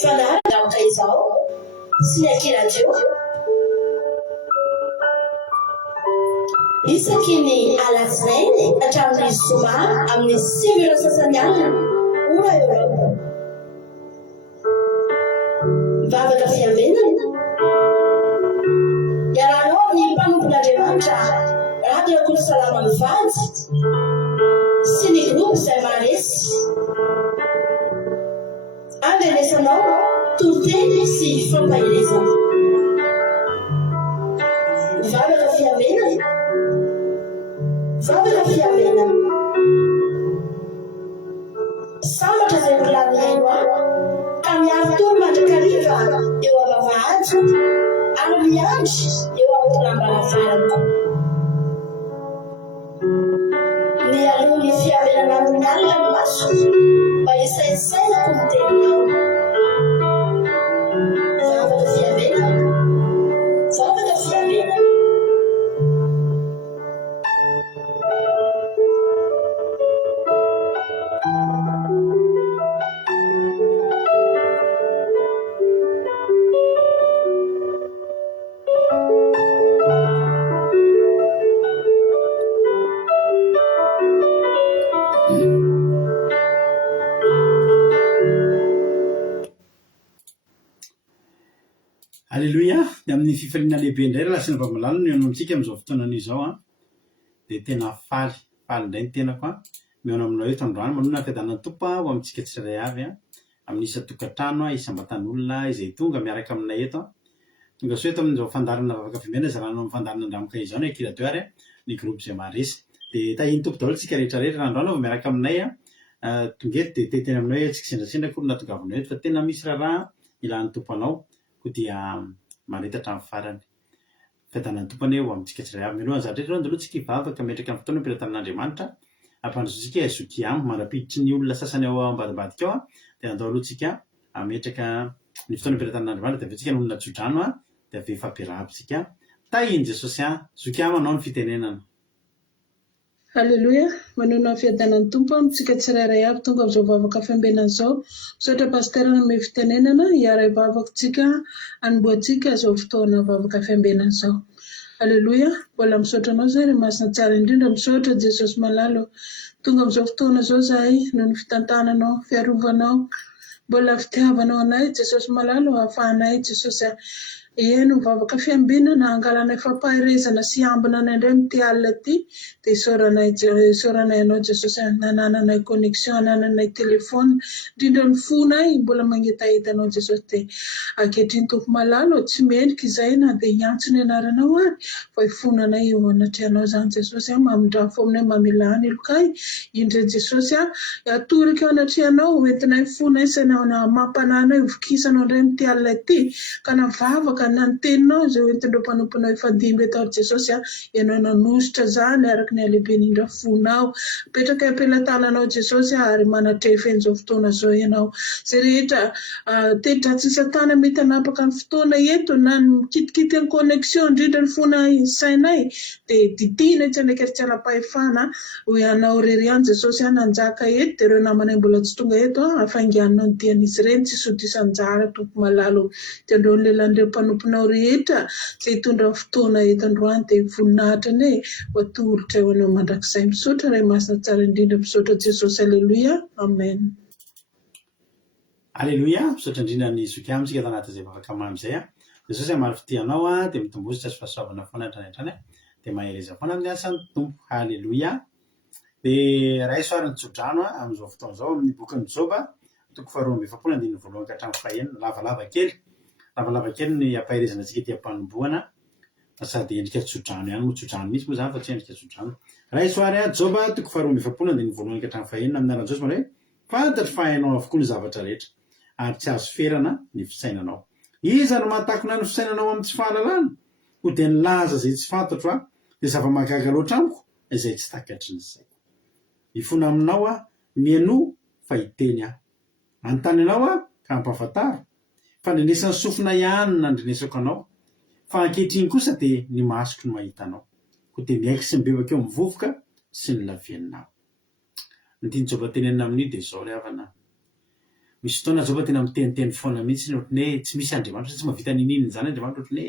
Fala da Kaisao, Sinakiradio. Isakini alatsnainy hatramin'ny zoma amin'ny 5 sasany alina ora eo. Mivavaka fiavenana iarahanao ny mpanompon'Andriamanitra Radio Kolo Salama mivady sy ny groupe izay maresy andenesanao tonteny sy fampahelezana. Mivavaka fiavenana Vavaka fiavenana sambatra izay volanihaino ka miaro tony mandrakariva eo avavahady ary miandry eo amin'ny lambaravarana. Ny alohan'ny fiavenana amin'ny alina no maso mba hisaisaizako ny teninao. Vavaka fiavenana, vavaka fiavenana. Alléluia, amin'ny fifaliana lehibe indray lasina vamalalo ny anontsika amin'izao fotoanan'izao dia tena faly indray ny tenako mihaona aminao eto androany manona fiadanan'ny tompo ho amintsika tsirairay avy amin'ny isa-tokantrano isam-batan'olona izay tonga miaraka aminay eto tonga so eto amin'izao fandarana vavaka fiavenana izay ranao amin'ny fandarana andramoka izao ny akiradoary ny groupe izay maresy dia tahiny tompo daholo tsika rehetrarehetra androany vao miaraka aminay tonga eto dia teteny aminao antsika sendrasendra koa natongavana eto fa tena misy raha ilan'ny tompo anao dia maretatra amin'ny farany fiadanan'ny tompony eo amintsika tsirairay avy mialohan'ny zatra rehetra andalohantsika hivavaka metraka amin'ny fotoana ampilatan'Andriamanitra ampandrosotsika aizoky mandrapiditry ny olona sasany ao ambadibadika ao dia andao alohantsika ametraka ny fotoana ampilatan'Andriamanitra dia avetsika nolona tsodrano dia ave fampiarahantsika tahiny Jesosy zoky manao ny fitenenana. Alléluia, manona fiadanan'ny tompo amintsika tsirairay avy tonga amin'izao vavaka fiambenana izao. Misaotra pasterana amin'ny fitenenana hiara hivavakantsika hanomboantsika izao fotoana vavaka fiambenana izao. Alléluia, mbola misaotra anao izay ry masina tsara indrindra, misaotra Jesosy malalo tonga amin'izao fotoana izao izahay noho ny fitantananao, fiarovanao, mbola fitiavanao anay Jesosy malalo hahafahanay Jesosy eno vavaka fiambinana angalanay fampaherezana sy ambina anay indray mity alina ty dia isoranay anao Jesosy nanananay connexion nananay telefona indrindra ny fonay mbola mangetahita anao Jesosy dia ankehitriny tompo malalo tsy mendrika izay na dia hiantso ny anaranao ary fa hifonanay eo anatrehanao izany Jesosy mamindrafo aminay mamela ny lokay indray Jesosy atorika eo anatrehanao entinay fonay sainao mampananay vokisanao indray mity alina ty ka navavaka na ny teninao izay entindreo mpanomponao ifandimby eto Jesosy ianao nanositra zany araka ny alehibe indrindra fonao petraka ampelantananao Jesosy ary manatrefy an'izao fotoana izao ianao izay rehetra tedratsy ny satana mety hanapaka ny fotoana eto na mikitikity ny connexion indrindra ny fona sainay dia didina tsy andraiky tsy anam-pahefana ho ianao rery ihany Jesosy nanjaka eto dia ireo namanay mbola tsy tonga eto afangianao ny dian'izy ireny tsy sotisanjara tompo malalo tiandreo ny lehilahin'ireo mpanomponao rehetra izay hitondra fotoana eto androany dia voninahitra ny ho atolotra eo anao mandrakizay. Misaotra ray masina tsara indrindra, misaotra Jesosy. Alleluia, amen. Alléluia, misaotra indrindra ny zoky amintsika tanaty izay vavaka mamy izay Jesosy maro fitianao dia mitombositra sy fahasoavana foana hatrany dia mahereza foana amin'ny asan'ny tompo. Alléluia. Dia ray soariny tsodrano amin'izao fotoana izao amin'ny bokin'ny Joba toko 2:1 ka hatramin'ny 5 lavalava kely ny ampaherezana antsika ety am-panombohana sady endrika tsodrano ihany tsodrano misy moa zany fa tsy endrika tsodrano. Ray soary Joba toko 2:1 ka hatramin'ny 5 amin'ny anaran'i Jesosy hoe fantatro fa hainao avokoa ny zavatra rehetra ary tsy azo ferana ny fisainanao. Iza no mahatakona ny fisainanao amin'ny tsy fahalalana ho dia nilaza izay tsy fantatro dia zava-mahagaga loatra amiko izay tsy takatry ny saiko. Hifona aminao mieno fa hiteny anontany anao ka hampafantaro fa ndrenesan'ny sofina ihany nandrenesako anao fa ankehitriny kosa dia ny masoko no mahita anao ko dia miaiky sy mibebaka eo mivovoka sy ny lavianinao. Ny tiany Joba tenenina amin'io dia izao ry havana. misy fotoana zao fa tena miteniteny foana mihitsy ohatrany hoe tsy misy Andriamanitra tsy mahavita nininy zany Andriamanitra ohatrany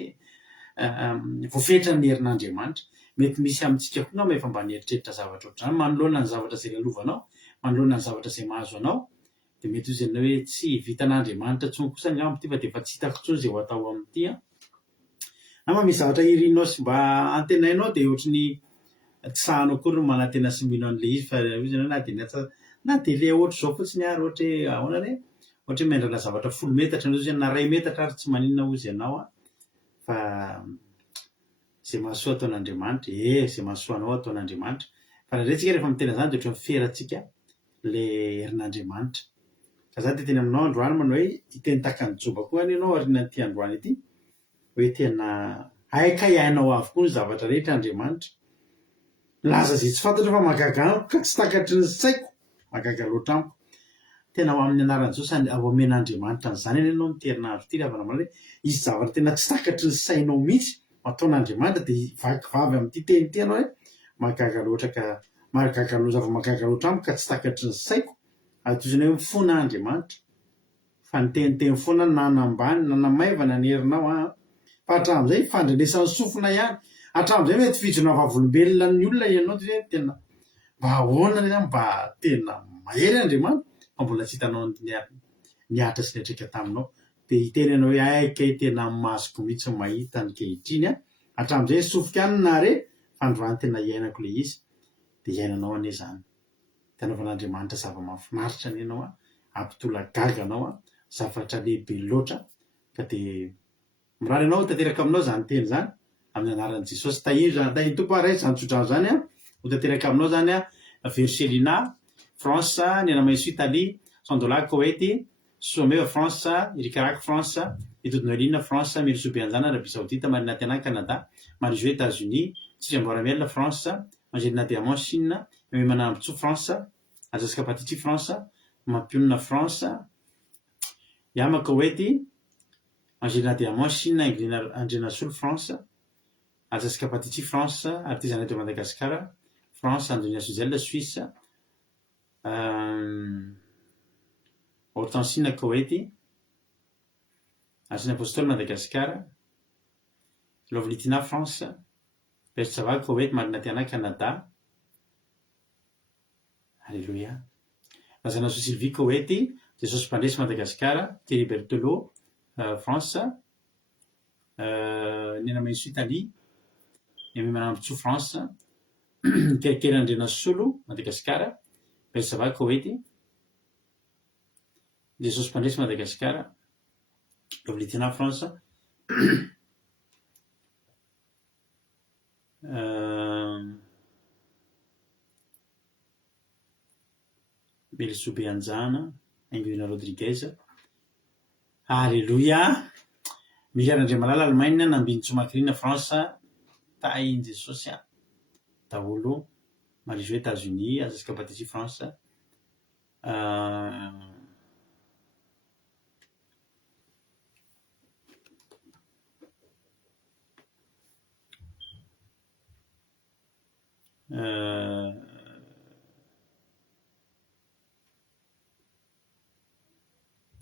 hoe voafetra ny herin'Andriamanitra mety misy amintsika koa ngamba efa mba nieritreritra zavatra ohatr'izany manoloana ny zavatra zay lalovanao manoloana ny zavatra zay mahazo anao de mety izy hoe tsy vitan'Andriamanitra tsony kosa ngamba ty fa de efa tsy hitako tsony zay ho atao amin'ity ama misy zavatra irinao sy mba antenainao de ohatrany tsy sahanao kory no manantena sy mino an'le izy fa izy na de le ohatry zao fotsiny ary ohatra hoe ahoana re ohatra hoe miandrana zavatra 10 metatra na na 2 metatra ary tsy maninona ozy ianao fa zay mahasoa ataon'Andriamanitra zay mahasoanao ataon'Andriamanitra fa raha rehefa mitena zany de ohatrany feratsika le herin'Andriamanitra ka za de teny aminao androany manao hoe iteny takan'ny Joba koa any ianao arinan'ity androany ity hoe tena aika iainao avokoa ny zavatra rehetra Andriamanitra laza zay tsy fantatra fa magaga amiko ka tsy takatry ny saiko magaga loatra amiko tena ho amin'ny anaran'i Jesosy ao amen'Andriamanitra n'izany any ianao miterina azy ity raha vanamana hoe isy zavatra tena tsy takatry ny sainao mihitsy ataon'Andriamanitra de vakivavy amin'ity teny ity ianao hoe magaga loatra ka magaga loatra magaga loatra amiko ka tsy takatry ny saiko atozany hoe mifona Andriamanitra fa niteniteny foana nanambany nanamaivana ny herinao fa hatramin'izay fandrenesan'ny sofina ihany hatramin'izay mety fijona vavolombelona ny olona ianao hoe tena mba ahoana zany mba tena mahery Andriamanitra fa mbola tsy hitanao niatra sy niatrika taminao de hiteny ianao hoe aika tena masoko mihitsy mahita ny kehitriny hatramin'izay sofoka any nare fa androany tena iainako le izy de iainanao ane zany tanaovan'Andriamanitra zava-mahafinaritra ny ianao ampitola gaga anao zavatra lehibe loatra ka de mirary ianao tanteraka aminao zany teny zany amin'ny anaran'i Jesosy tahiny tompo ray zany tsodrano zany ho tanteraka aminao zany Verselina France ny Anamaiso Italie Sandola Koweity Someva France Irikaraky France Etotonolina France Merisobeanjana Arabie Saoudite Marina Tena Canada Marizio États-Unis Tsiremboramela France Angelina Diamant Chine Manambotso France Azaska Patiti France Mampionina France Yama Koweity Angelina Diamant Chine Angelina Sol France Azaska Patiti France Artisanat de Madagascar France Angelina Suzelle Suisse Hortensine Koweity Arsène Apostole Madagascar Lovlitina France Bertsava Koweity Marina Tiana Canada Alléluia Lazana Sylvie Koweity Jesosy Mpandresy Madagascar Thierry Berthelot France Nena Mainso Italie Emy Manambotso France Kelikely Andrena Solo Madagascar Bertsava Koweity Jesosy Mpandresy Madagascar Lovlitina France Melisobe Anjana Anguina Rodriguez Alléluia Mihiaran'Andriamalala Allemagne Nambiny Tsomakrina France tainy Jesosy daholo Marizio États-Unis Azaska Patiti France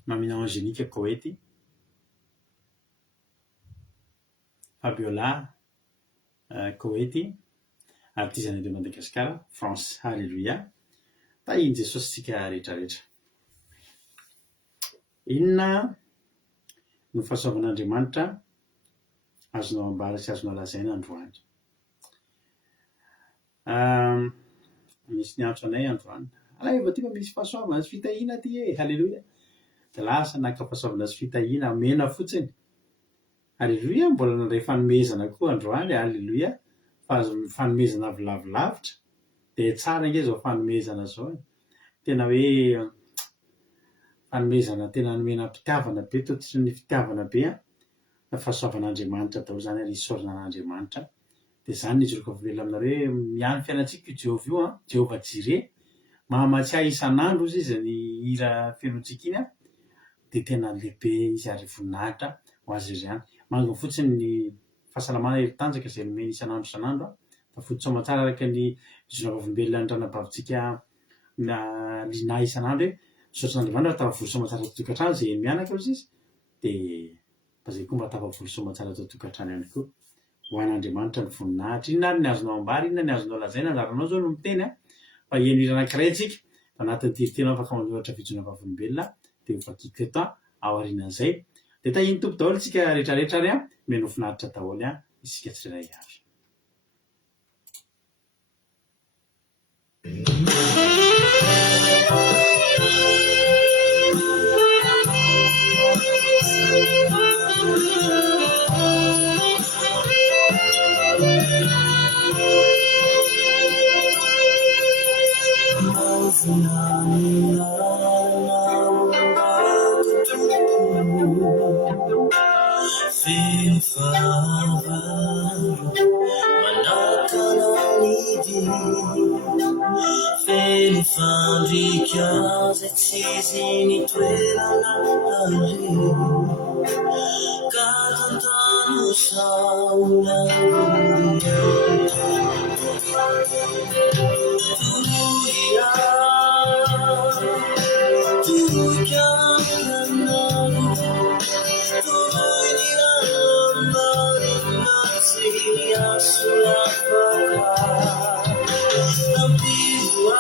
Mamina Angélique Koweity Fabiola Koweity Artisanat de Madagascar France Alléluia tahiny Jesosy tsika rehetrarehetra inona no fahasoavan'Andriamanitra azonao ambara sy azonao lazaina androany misy ny antso anay androany efa ty fa misy fahasoavana sy fitahina ty Alléluia de lasa naka fahasoavana sy fitahina mena fotsiny Alléluia mbola nandray fanomezana koa androany Alléluia fa fanomezana avy lavilavitra de tsara nge zao fanomezana zao tena hoe fanomezana tena nomena mpitiavana be totsy ny fitiavana be fahasoavan'Andriamanitra daholo zany ary isaorana an'Andriamanitra de zany nijoroka velona aminareo hoe miany fiainatsika io Jehova io Jehova Jire mahamatsiahy isan'andro izy izy ny hira fenotsika iny de tena lehibe izy ary voninahitra ho azy izy mangina fotsiny ny fahasalamana heritanjaka izay nomeny isan'andro isan'andro tafody soamatsara araka ny vizona vavolombelona ny ranabavitsika linahy isan'andro hoe sotr'andriamanitra tafavory somatsara tao tokantrano zay mianaka ozy izy dia zay koa mba tafavory somatsara tao tokantrano ihany koa ho an'andriamanitra ny voninahitra inona ary ny azonao ambary inona ny azonao lazaina anjaranao zao no miteny fa henira anankiray tsika anatin'ny teritena afaka manoratra fijona vavolombelona dia ovakiko eto aorianan'izay dia tahiny tompo daholo tsika rehetrarehetra ary meno finaritra daholo isika tsirairay avy. Fandrikiaze tsiziny toerana are katantano saona turuya turukiananaru turuyirambari nasiya sulapaka nampiwa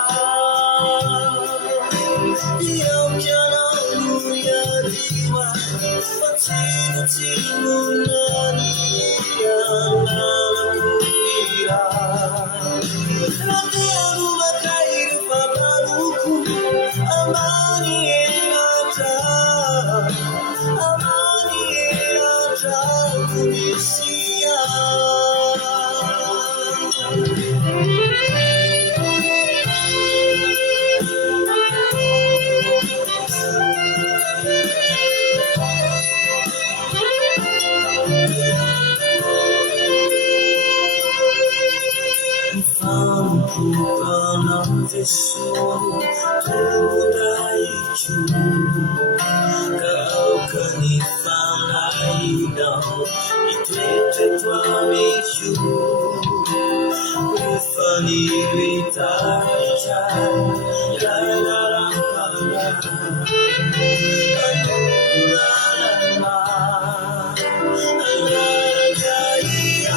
kau kanifanaidaw ituetetuamicu ufaniritaja yainarampanga anuralama ayagaya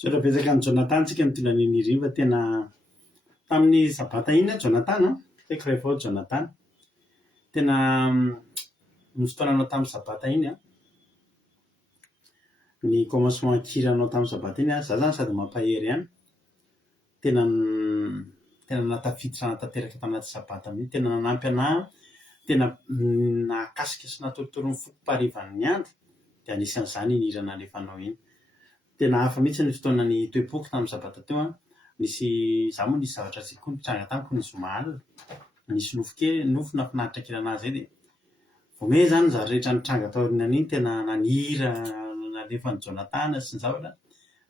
Sotra-betsaka ny Jonathan tsika mitondra ny riva tena tamin'ny sabata iny Jonathan teko rehefa Jonathan tena ny fotoananao tamin'ny sabata iny ny commencement kiranao tamin'ny sabata iny za zany sady mampahery ihany tena natafiditra natanteraka tanaty sabata mihitsy tena nanampy anahy tena nakasika sy natoritory ny foko mparivan'ny andro dia anisan'izany iny hira nalefanao iny tena hafa mihitsy ny fotoanany toe-poko tamin'ny sabata teo nisy za moa nisy zavatra tsy koa nitranga tamiko ny zoma alina nisy nofo nafinaritra kely anazy zay dia vome zany za rehetra nitranga taorina an'iny tena nanira nalefa ny Jonatana sy ny zavatra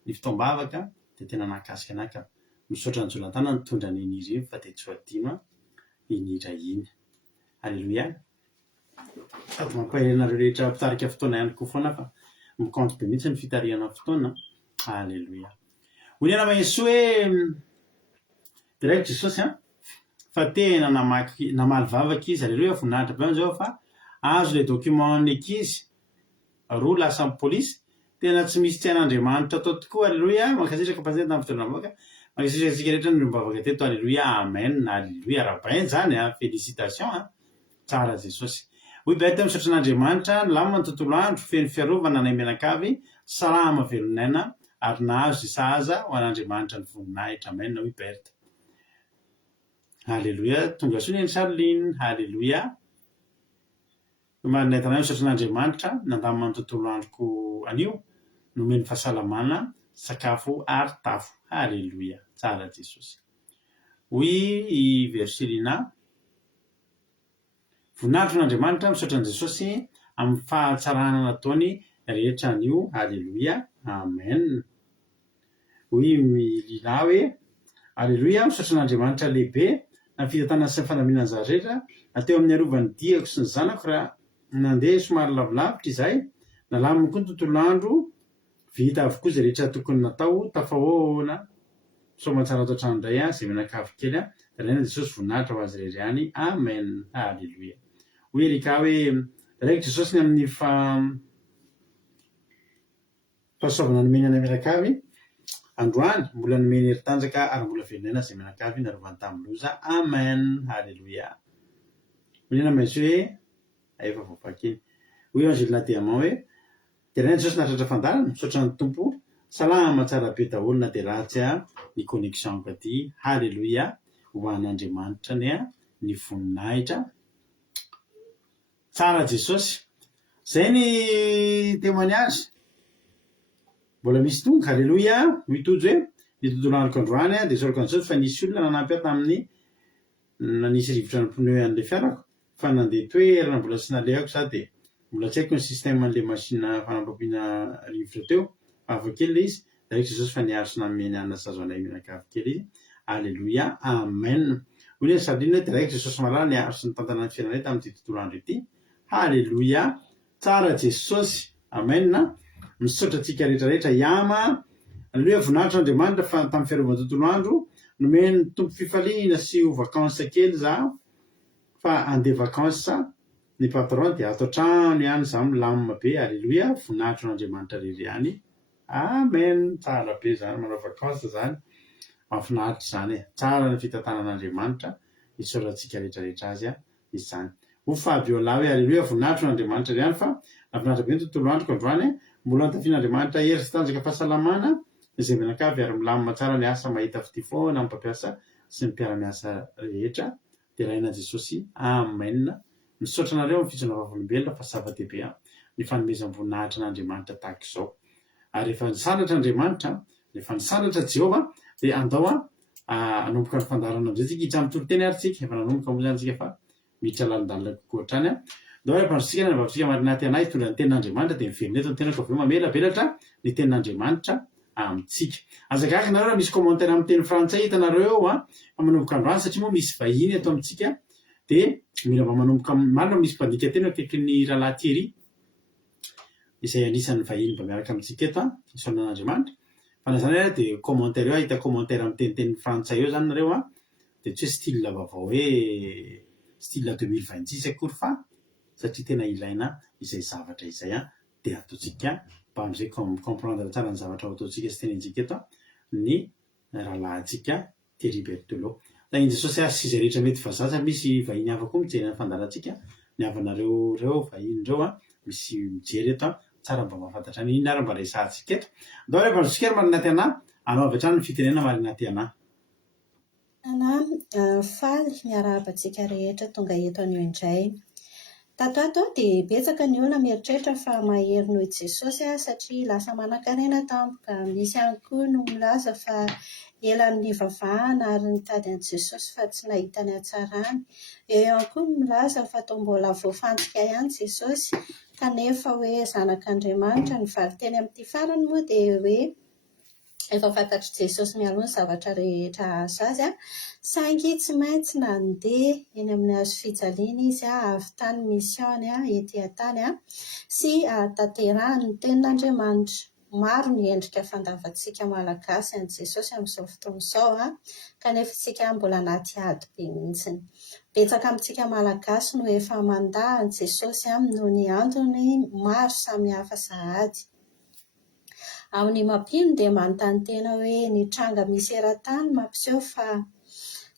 ny fotoam-bavaka de tena nakasika anaka misaotra ny Jonatana nitondra ny nira iny fa de tsy adino inira iny. Alleluia. Sady mampahelanareo rehetra mpitarika fotoana ihany koa foana fa mikanto be mihitsy ny fitariana fotoana. Alleluia. Olena maheso hoe direct Jesosy fa tena namaly vavaka izy. Alleluia. Voninahitra be zao fa azo le document ankizy roa lasa amin'ny polisy tena tsy misy tsain'Andriamanitra tao tokoa. Alleluia. Mankasitraka pastor tamin'ny fotoanavaka mankasitraka antsika rehetra ny mivavaka teto. Alleluia. Amen. Alleluia. Rabainy zany félicitations tsara Jesosy. Hoy bety misaotra n'Andriamanitra lamina ny tontolo andro feno fiarovana nay menakavy salama velonaina ary nahazo isaza ho an'Andriamanitra ny voninahitra. Amen. Hoy Berta. Alleluia. Tonga soa ny Charline. Alleluia. Marinetana misaotra n'Andriamanitra nandamina ny tontolo androko anio nomeny fahasalamana sakafo ary tafo. Alleluia. Tsara Jesosy. Hoy i Verselina voninahitra n'Andriamanitra misaotra an' Jesosy amin'ny fahatsarana nataony rehetra anio. Alleluia. Amen. Hoy milina hoe alleluia. Misaotra n'Andriamanitra lehibe na fitatana sy ny fandaminana zarehetra nateo amin'ny arovan'ny diako sy ny zanako raha nandeha somary lavilavitra izay nalaminy koa ny tontolo andro vita avokoa izay rehetra tokony natao tafahoana somatsara ato an-trano indray izay menakavy kely dalaina Jesosy voninahitra ho azy rery any. Amen. Alleluia. Hoy Erika hoe direct Jesosy ny amin'ny fahasoavana nomeny any menakavy androany mbola nomeny heri-tanjaka ary mbola velonena izay menakavy narovany tamin'ny loza. Amen. Alleluia. Olena maintsy hoe efa voafakiny. Hoy Angelina Diamant hoe tena Jesosy nahatratra fandarana misaotra ny tompo salama tsara be daholo na de ratsy ny connexion aty. Alleluia. Ho an'Andriamanitra ny voninahitra. Tsara Jesosy. Zay ny témoignage mbola misy tonga. Alleluia. Mitojo hoe ny tontolo androko androany de soroko an'Jesosy fa nisy olona nanampy tamin'ny nanisy rivotra ny pneu an'le fiarako fa nandeha toerana mbola tsy nalehako za de mbola tsy haiko ny système an'le machine fanampiana rivotra teo afakely le izy direct Jesosy fa niaro sy nameny anna sazo anay menakavy kely izy. Alleluia. Amen. Hoy ny Sabrina direct Jesosy malala niaro sy nitantana ny fiainanay tamin'ity tontolo andro ity. Alleluia. Tsara Jesosy. Amen. Misaotra antsika rehetrarehetra iama. Alleluia. Voninahitra n'Andriamanitra fa tamin'ny fiarovana tontolo andro nomeny tompo fifaliana sy ho vakansa kely za fa andeha vakansa ny patron dia ato trano ihany za milamina be. Alleluia. Voninahitra n'Andriamanitra rery ihany. Amen. Tsara be zany manao vakansa zany mahafinaritra zany tsara ny fitantanan'Andriamanitra isaotra antsika rehetrarehetra azy izany. Ho Fabiola hoe alleluia. Voninahitra n'Andriamanitra ihany fa nafinaritra be ny tontolo androko androany mbola antafian'Andriamanitra hery sy tanjaka fahasalamana izay menakavy ary milamina tsara ny asa mahita fity foana amin'ny mpampiasa sy ny mpiara-miasa rehetra de raina Jesosy. Amen. Misaotra anareo amin'ny fitsinavavolombelona fa zava-dehibe ny fanomezam-voninahitra n'Andriamanitra tahaka izao. Ary rehefa nisandratra Andriamanitra rehefa nisandratra Jehova de andao anomboka ny fandarana am'izay tsika hitra amin'ny toloteny ary tsika efa nanomboka moa zany tsika fa miditra lalindalina kokoa hatrany andao rehefa ny vavitsika marinaty anay hitondra ny tenin'Andriamanitra de miverina eto ny tenako aveo mamelabelatra ny tenin'Andriamanitra amintsika. Azakaka nareo misy commentaire amin'ny teny frantsay hitanareo fa manomboka androany satria moa misy vahiny ato amintsika de mila mba manomboka marina misy mpandika teny akaiky ny rahalahy Thierry izay anisan'ny vahiny mba miaraka amintsika eto isaonan'Andriamanitra. Fa na zany de commentaire eo ahita commentaire amin'ny teniteny frantsay eo zany nareo de tsy hoe style vaovao hoe style 2026 akory fa satria tena ilaina izay zavatra izay de ataotsika mba am'izay comprendre tsara ny zavatra ho ataotsika sy tenentsika eto ny rahalahintsika Thierry Berthelot. Tainy Jesosy sy izay rehetra mety vazaza misy vahiny hafa koa mijery ny fandarantsika ny havanareo reo vahiny reo misy mijery eto tsara mba mahafantatra ny inona ary mba resahantsika eto. Andao rehefa nzosika marinaty anay anao avy hatrany ny fitenena marinaty anay. Faly miarahaba antsika rehetra tonga eto anio indray Tatoato dia betsaka ny olona mieritreritra fa mahery noho i Jesosy satria lasa manan-karena tampoka. Misy ihany koa no milaza fa elan'ny nivavahana ary nitady an'i Jesosy fa tsy nahita ny hatsarany. Eo ihany koa no milaza fa toa mbola voafantsika ihany Jesosy kanefa hoe zanak'Andriamanitra. Ny valiteny amin'ity farany moa dia hoe efa fantatry Jesosy mialoha ny zavatra rehetra azo azy saingy tsy maintsy nandeha eny amin'ny hazo fijaliana izy ahavitany misiony ety an-tany sy tanterahany ny tenin'Andriamanitra. Maro ny endrika fandavantsika malagasy an'i Jesosy amin'izao fotoana izao kanefa isika mbola anaty ady be mihitsiny. Betsaka amintsika malagasy no efa mandahy an'i Jesosy noho ny antony maro samihafa sahady. Amin'ny mampino dia manontany tena hoe ny tranga misy eran-tany mampiseho fa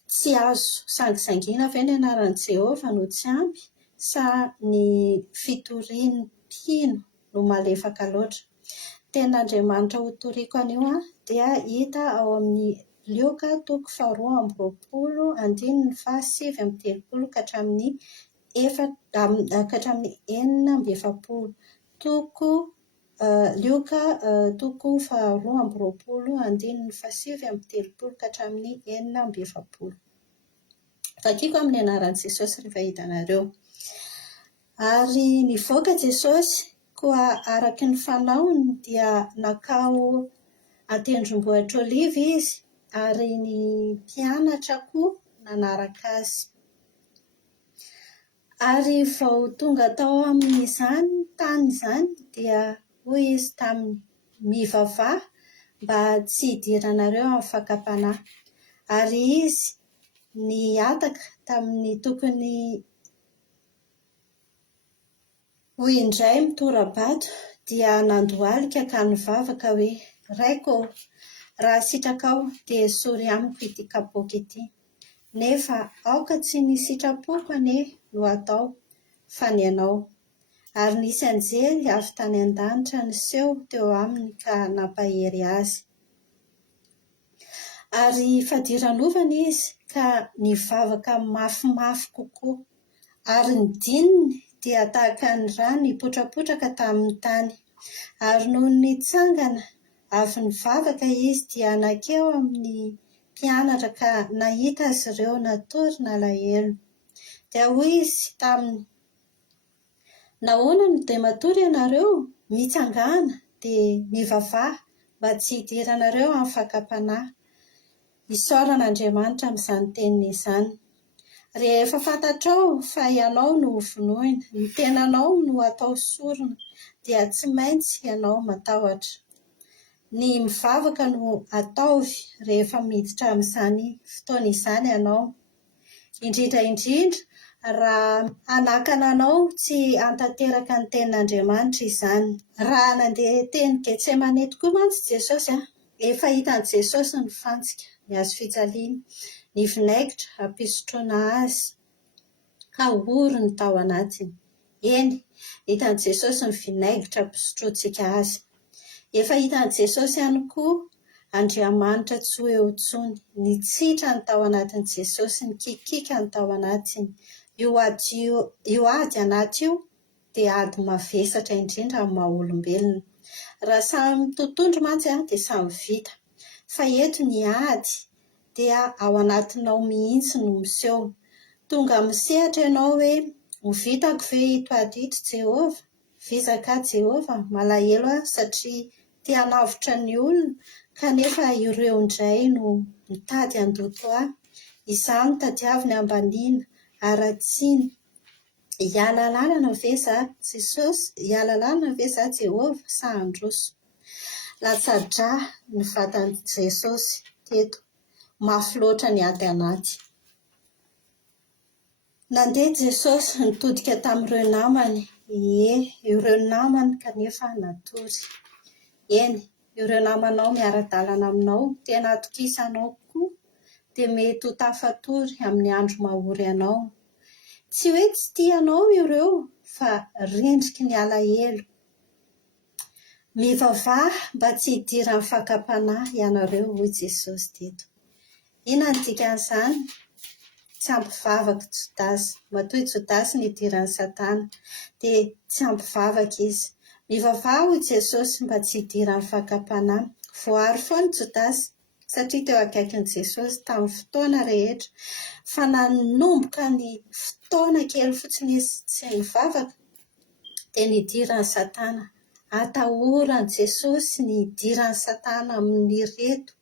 tsy azo sangisaingina ve ny anaran'i Jehovah no tsy ampy sa ny fitorian'ny mpino no malefaka loatra. Tenin'Andriamanitra ho toriako anio dia hita ao amin'ny Lioka 2:20-7:30 ka hatramin'ny 4:7. Lioka 2:20-7:30 ka hatramin'ny 4:20. Vakiako amin'ny anaran'i Jesosy rehefa hitanareo. Ary nivoaka Jesosy koa araky ny fanaony dia nakao an-tendrombohitra Oliva izy ary ny mpianatra koa nanaraka azy. Ary vao tonga tao amin'izany tany izany dia hoy izy tamin'ny mivavaha mba tsy hidiranareo amin'ny fakapanahy. Ary izy niataka tamin'ny tokony ho indray mitora-bato dia nandohalika ka nivavaka hoe raiko raha sitraka dia sory amiko ity kapoaka ity. Nefa aoka tsy ny sitrapoko ane no atao fa ny anao. Ary nisy anjery avy tany an-danitra niseho teo aminy ka nampahery azy. Ary fadiran-ovana izy ka nivavaka mafimafy kokoa. Ary ny dininy dia tahaka ny rano nipotrapotraka tamin'ny tany. Ary noho ny nitsangana avy nivavaka izy dia nakeo amin'ny mpianatra ka nahita azy ireo natory nalahelo. Dia hoy izy taminy, nahoana no dia matory ianareo? Mitsangana dia mivavaha mba tsy hidiranareo amin'ny fakapanahy. Isaoran'Andriamanitra amin'izany teniny izany. Rehefa fantatrao fa ianao no vonoina, ny tenanao no atao sorona, dia tsy maintsy ianao matahotra. Ny mivavaka no ataovy rehefa miditra amin'izany fotoana izany ianao. Indrindra raha hanakana anao tsy hantanteraka ny tenin'Andriamanitra izany. Raha nandeha teny Getsemane tokoa mantsy Jesosy efa hitan'i Jesosy ny fantsika, ny hazo fijaliana, ny vinaigitra ampisotroana azy ka ory ny tao anatiny. Eny, hitan'i Jesosy ny vinaigitra ampisotroantsika azy. Efa hitan'i Jesosy ihany koa Andriamanitra tsy ho eo intsony. Ny tsitra ny tao anatin'i Jesosy, ny kikika ny tao anatiny. Io ady anaty io dia ady mavesatra indrindra amin'ny maha-olombelona. Raha samy totohondry mantsy dia samy vita. Fa eto ny ady dia ao anatinao mihitsy no miseho. Tonga misehatra ianao hoe hovitako ve ito ady ito Jehovah? Vizaka Jehovah, malahelo satria te hanavotra ny olona kanefa ireo indray no mitady handoto izany tadiaviny ambaniana aratsiny. Hiala lalana ve za Jesosy? Hiala lalana ve za Jehovah sa handroso? Latsa-drà ny vatan'i Jesosy teto, mafy loatra ny ady anaty. Nandeha Jesosy nitodika tamin'ireo namany. Ireo namany kanefa natory. Eny, ireo namanao miara-dalana aminao, tena atokisanao koa, dia mety ho tafatory amin'ny andro mahory anao. Tsy hoe tsy tianao ireo, fa rindriky ny alahelo. Mivavaha mba tsy hidiran'ny fakapanahy ianareo, hoy Jesosy teto. Inona ny dikan'izany? tsy ampivavaky Jodasy, matoy Jodasy nidiran'ny Satana, dia tsy ampivavaky izy. Mivavah hoy Jesosy mba tsy hidiran'ny fakapanahy. Voary foana Jodasy satria teo akaikin'i Jesosy tamin'ny fotoana rehetra, fa nanomboka ny fotoana kely fotsiny izy tsy nivavaka dia nidiran'ny Satana. Atahoran'i Jesosy ny idiran'ny Satana amin'ireto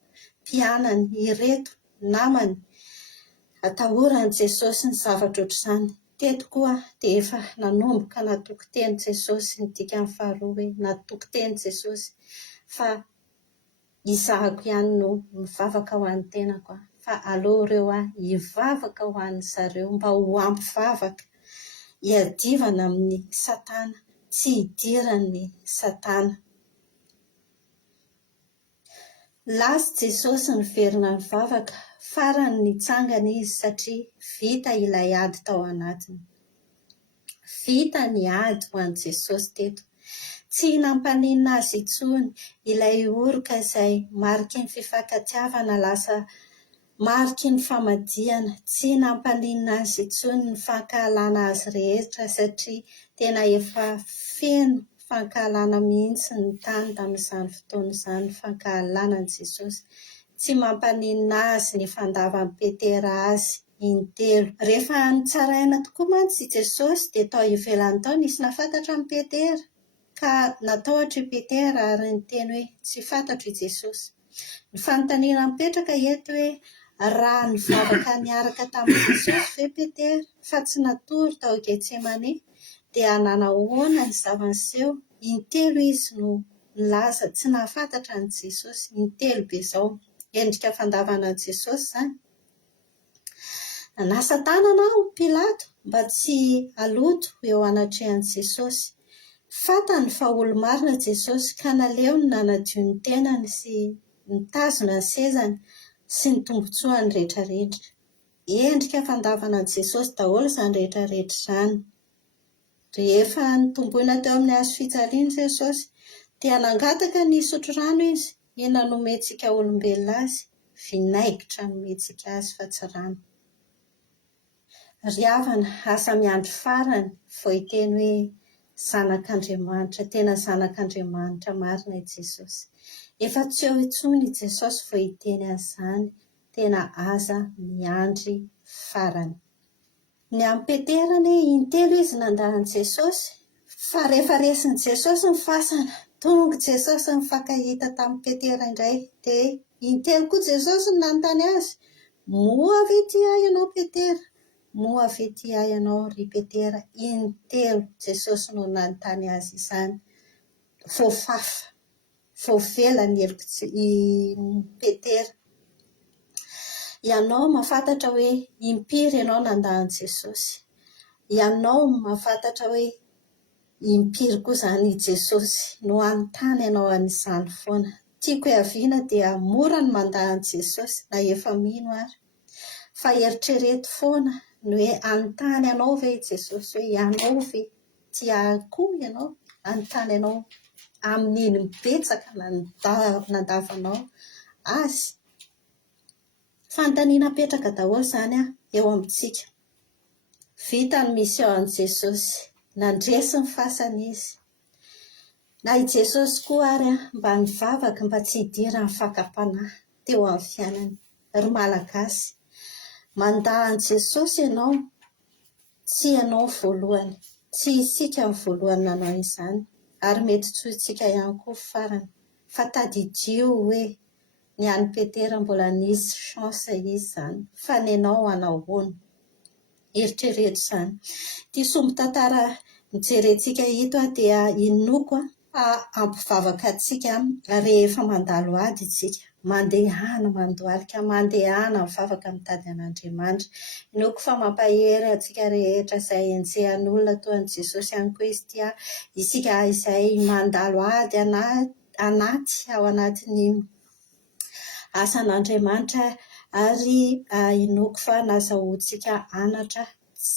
mpianany, ireto namany. Atahorani Jesosy ny zavatra ohatr'izany. Teto koa dia efa nanomboka natoko teny Jesosy ny dikany faharoa hoe natoko teny Jesosy fa izahako ihany no mivavaka ho an'ny tenako fa aleo ireo hivavaka ho an'ny zareo mba ho ampivavaka hiadivana amin'ny Satana, tsy hidiran'ny Satana. Lasa Jesosy niverina nivavaka, farany nitsangana izy satria vita ilay ady tao anatiny. Vita ny ady ho an'i Jesosy teto. Tsy nampaninina azy intsony ilay oroka izay mariky ny fifankatiavana lasa mariky ny famadihana. Tsy nampaninina azy intsony ny fankahalana azy rehetra satria tena efa feno fankahalana mihitsy ny tany tamin'izany fotoana izany, fankahalanan Jesosy. Tsy mampaninina azy ny fandavan'i Petera azy intelo. Rehefa nitsaraina tokoa mantsy Jesosy dia tao ivelany tao nisy nafantatra amin'ny Petera, ka natahotra i Petera ary niteny hoe tsy fantatro i Jesosy. Ny fanontaniana mipetraka eto hoe raha nivavaka niaraka tamin'i Jesosy ve Petera fa tsy natory tao Getsemane dia nanahoana ny zava-niseho? Intelo izy no nilaza tsy nahafantatra ny Jesosy, intelo be izao. Endrika fandavana an Jesosy izany. Nasa tanana aho Pilato mba tsy haloto eo anatrehan'i Jesosy. Fantany fa olo-marina Jesosy ka naleony nanadio ny tenany sy nitazona ny sezany sy ny tombotsoany rehetrarehetra. Endrika fandavana an Jesosy daholo izany rehetrarehetra izany. Rehefa nitomboina teo amin'ny hazo fijaliana Jesosy dia nangataka ny sotro rano izy. Inona no ometsika olombelona azy? Vinaigitra no ometsika azy fa tsy rano. Ry havana, asa miandry farany vao hiteny hoe zanak'Andriamanitra, tena zanak'Andriamanitra marina i Jesosy. Efa tsy eo intsony i Jesosy vao hiteny an'izany, tena aza miandry farany. Ny amin'ny Petera intelo izy nandahan'i Jesosy, fa rehefa resin'i Jesosy ny fasana, tonga Jesosy nifankahita tamin'i Petera indray, dia intelo koa Jesosy no nanontany azy, moa ve ty ahy ianao Petera? Moa ve ty ahy ianao ry Petera? Intelo Jesosy no nanontany azy izany. Voafafa, voavela ny heloka i Petera. Ianao mahafantatra hoe impiry ianao nandahan'i Jesosy. Ianao mahafantatra hoe impiry koa izany i Jesosy no anontany ianao an'izany foana. Tiako hiaviana dia mora ny mandahan'i Jesosy na efa mino ary. Fa eritrereto foana ny hoe anontany ianao ve i Jesosy hoe ianao ve tia koa ianao? Anontany ianao amin'iny mibetsaka nandavanao azy. Fanontaniana petraka daholo izany eo amintsika. Vita ny mision Jesosy, nandresy ny fasana izy. Na i Jesosy koa ary mba nivavaka mba tsy hidiran'ny fakapanahy teo amin'ny fiainany. Ry Malagasy, mandahan Jesosy ianao, tsy ianao voalohany, tsy isika ny voalohany nanao izany, ary mety tsy isika ihany koa farany. Fa tadidio hoe ny an'i Petera mbola nisy chance izy izany, fa ny ianao anahoana? Eritrereto izany. Ty sombin-tantara nijerentsika hito dia inoko ampivavaka antsika rehefa mandalo ady isika. Mandehana mandoalika, mandehana mivavaka mitady an'Andriamanitra. Inoko fa mampahery antsika rehetra izay enjehan'olona toa an'i Jesosy ihany koa izy tia. Isika izay mandalo ady ao anatin'ny asan'Andriamanitra ary inoko fa nazahoantsika anatra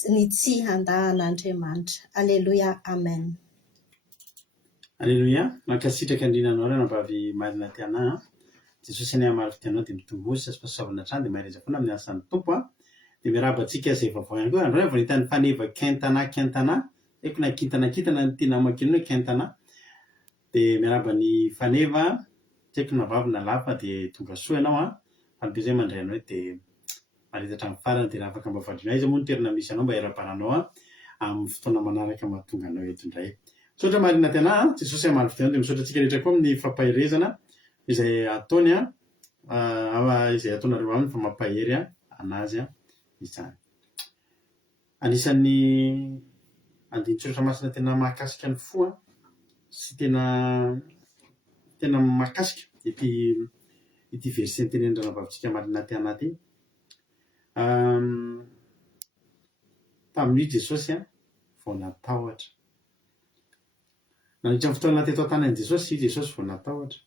ny tsy handahan'Andriamanitra. Aleluia, amen. Aleluia, mankasitraka andrinanao rena mbavy marina tiana. Jesosy any amin'ny marina tianao dia mitombozy sy fahasoavana hatrany dia mahereza foana amin'ny asan'ny tompo dia miarabantsika izay vaovao ihany koa andro vao nahitany faneva kintana haiko na kintanakintana ny tena makino hoe kintana dia miaraba ny faneva tsy haiko na vavy na lava dia tonga soa ianao a fa ny be zay mandray anao dia maritatra amin'ny farany dia raha afaka mba vadrina aiza moa ny toerana misy anao mba hiarabananao a amin'ny fotoana manaraka mahatonga anao eto indray misaotra marina tena Jesosy amaly fitianao dia misaotra antsika rehetra koa amin'ny fampahirezana izay ataony izay ataonareo aminy fa mampahery anazy izany anisan'ny andin-tsoratra masina tena mahakasika ny fo sy tena mahakasika ity verset nytenen'ny ranavavitsika marina ty anaty tamin'io Jesosy vao natahotra nandritra ny fotoana teto an-tanan'i Jesosy vao natahotra